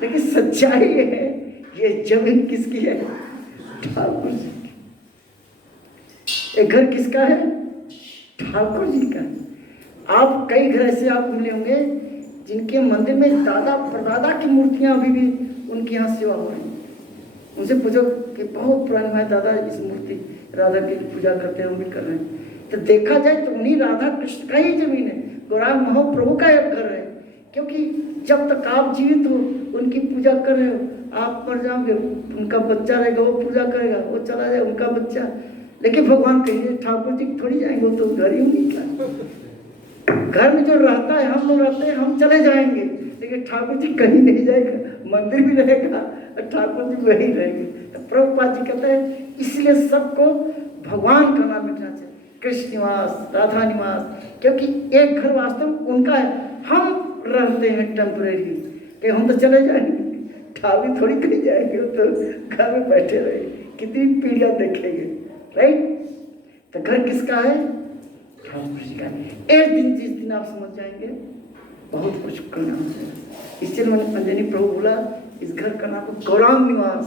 लेकिन सच्चाई ये है, ये जमीन किसकी है, ठाकुर जी की। ये घर किसका है, ठाकुर जी का। आप कई घर ऐसे आपको मिले होंगे जिनके मंदिर में दादा परदादा की मूर्तियां अभी भी उनके यहाँ सेवा हो रही है। उनसे पूछो कि बहुत पुरानी है दादा, इस मूर्ति राधा की पूजा करते हैं, हम भी कर रहे हैं। तो देखा जाए तो उन्हीं राधा कृष्ण का ही जमीन है, गौरांग महाप्रभु का एक घर है। क्योंकि जब तक आप जीवित हो उनकी पूजा कर रहे हो, आप मर जाओगे उनका बच्चा रहेगा, वो पूजा करेगा, वो चला जाए उनका बच्चा। लेकिन भगवान कहिए ठाकुर जी थोड़ी जाएंगे, वो तो घर ही उन्हीं का। घर में जो रहता है, हम लोग रहते हैं, हम चले जाएंगे, लेकिन ठाकुर जी कहीं नहीं जाएगा, मंदिर भी रहेगा और ठाकुर जी वहीं रहेंगे। तो प्रभुपाद जी कहते हैं इसलिए सबको भगवान का नाम मिटना चाहिए, कृष्ण निवास, राधा निवास। क्योंकि एक घर वास्तव उनका है, हम रहते हैं टेम्परेरी, कि हम तो चले जाएंगे, ठाकुर थोड़ी कहीं जाएंगे, तो घर में बैठे रहेंगे, कितनी पीढ़ियाँ देखेंगे, राइट। तो घर किसका है, ठाकुर जी का। एक दिन जिस दिन आप समझ जाएंगे बहुत कुछ करना है। इसलिए अंजनी प्रभु बोला इस घर का नाम गौरांग निवास।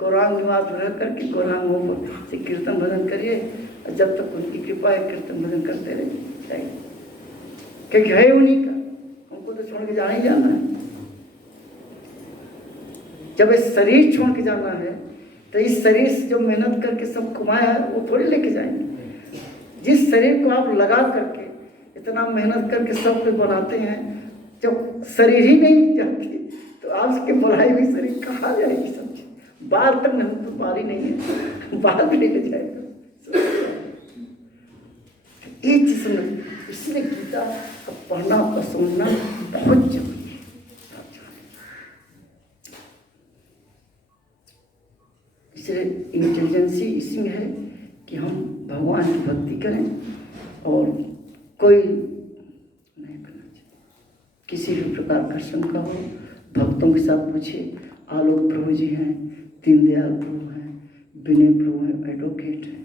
गौरांग निवास रह करके गौरांग हो से कीर्तन भजन करिए, जब तक उनकी कृपा है कीर्तन भजन करते रहिए, क्योंकि है उन्हीं का, हमको तो छोड़ के जाना ही जाना है। जब इस शरीर छोड़ के जाना है तो इस शरीर से जो मेहनत करके सब कमाया है वो थोड़ी लेके जाएंगे। जिस शरीर को आप लगा करके इतना मेहनत करके सब कुछ बनाते हैं, जब शरीर ही नहीं जाती तो आपके बढ़ाई हुई शरीर कहाँ जाएगी। सब बाल तक नहीं, तो बाल ही नहीं है, बाल भी लेके जाएगा। ये चीज समझ, इसलिए गीता का पढ़ना और समझना बहुत जरूरी है। इसलिए इंटेलिजेंसी इसी में है कि हम भगवान की भक्ति करें और कोई नहीं करना चाहिए। किसी भी प्रकार का शंका हो भक्तों के साथ पूछिए, आलोक प्रभु जी हैं, दीनदयाल प्रभु हैं, विनय प्रभु हैं, एडवोकेट हैं।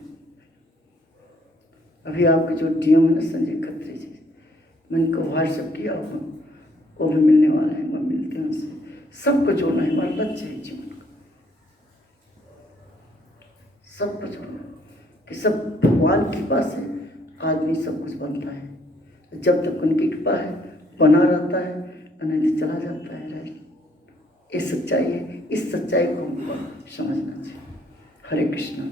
अभी आपके जो डीएम है ना संजय खत्री जी, मैंने उनको व्हाट्सएप किया होगा, वो भी मिलने वाले हैं, वह मिलते हैं उनसे। सबको जोड़ना है, हमारा लक्ष्य है जीवन का, सबको जोड़ना कि सब भगवान की कृपा से आदमी सब कुछ बनता है। जब तक उनकी कृपा है बना रहता है, नहीं चला जाता है। ये सच्चाई है, इस सच्चाई को हमको समझना चाहिए। हरे कृष्णा।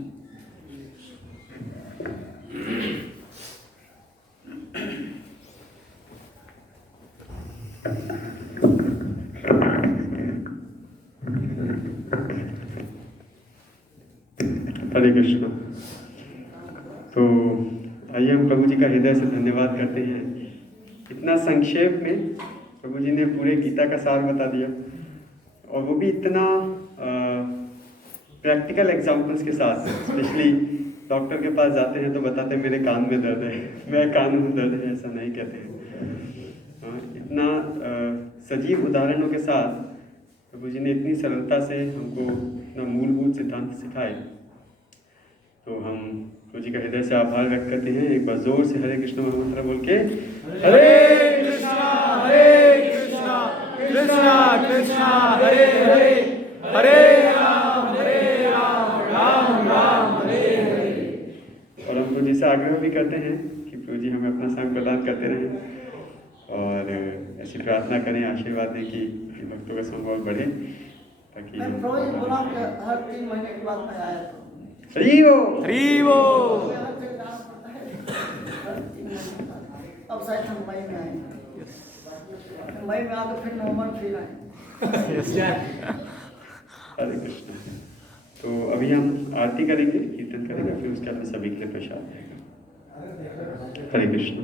हरे कृष्णा। तो आइए हम प्रभु जी का हृदय से धन्यवाद करते हैं। इतना संक्षेप में प्रभु जी ने पूरे गीता का सार बता दिया, और वो भी इतना प्रैक्टिकल एग्जाम्पल्स के साथ। स्पेशली डॉक्टर के पास जाते हैं तो बताते हैं मेरे कान में दर्द है, मेरे कान में दर्द है, ऐसा नहीं कहते हैं। इतना सजीव उदाहरणों के साथ प्रभु जी ने इतनी सरलता से हमको इतना मूलभूत सिद्धांत सिखाए। तो हम प्रभु जी का हृदय से आभार व्यक्त करते हैं। एक बार जोर से हरे कृष्ण महामंत्र बोल के हरे कृष्णा कृष्णा कृष्णा हरे हरे, हरे राम राम राम हरे हरे। और हम प्रभु जी से आग्रह भी करते हैं कि प्रभु जी हमें अपना संग प्रदान करते रहें, और ऐसी प्रार्थना करें, आशीर्वाद दें कि भक्तों का संग और बढ़े, ताकि मैं बोला कि हर 3 महीने के बाद मैं आया तो हरी हो। अब शायद हम मई में आएंगे, मई में आकर फिर नवंबर फिर आए। हरे कृष्ण। तो अभी हम आरती करेंगे, कीर्तन करेंगे, फिर उसके बाद सभी के लिए प्रसाद रहेगा। हरे कृष्ण।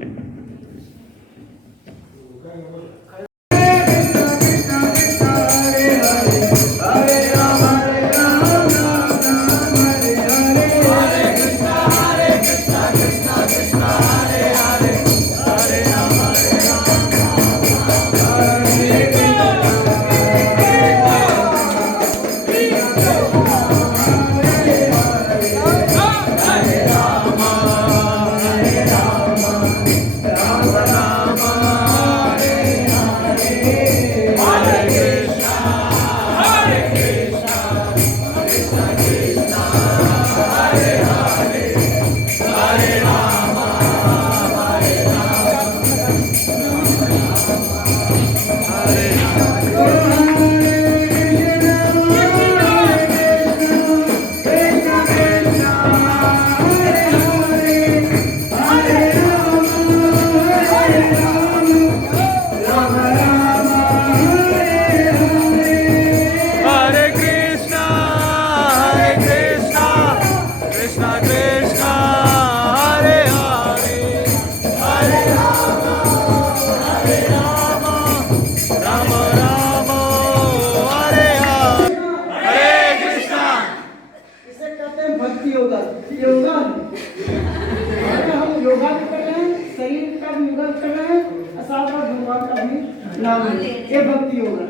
ये भक्ति होगा।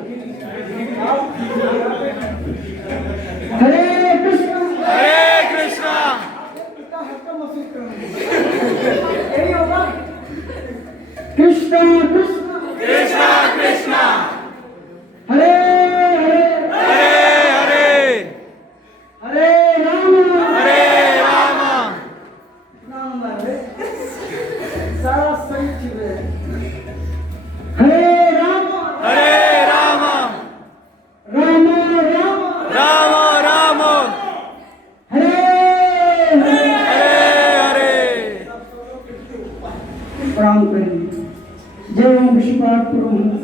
हरे कृष्णा यही होगा। कृष्णा कृष्णा कृष्णा हरे हरे राम नाम है सारा सही चीज है। हरे राम राम हरे प्रणाम करेंगे। जय ओम विष्णुपाद पुरोहित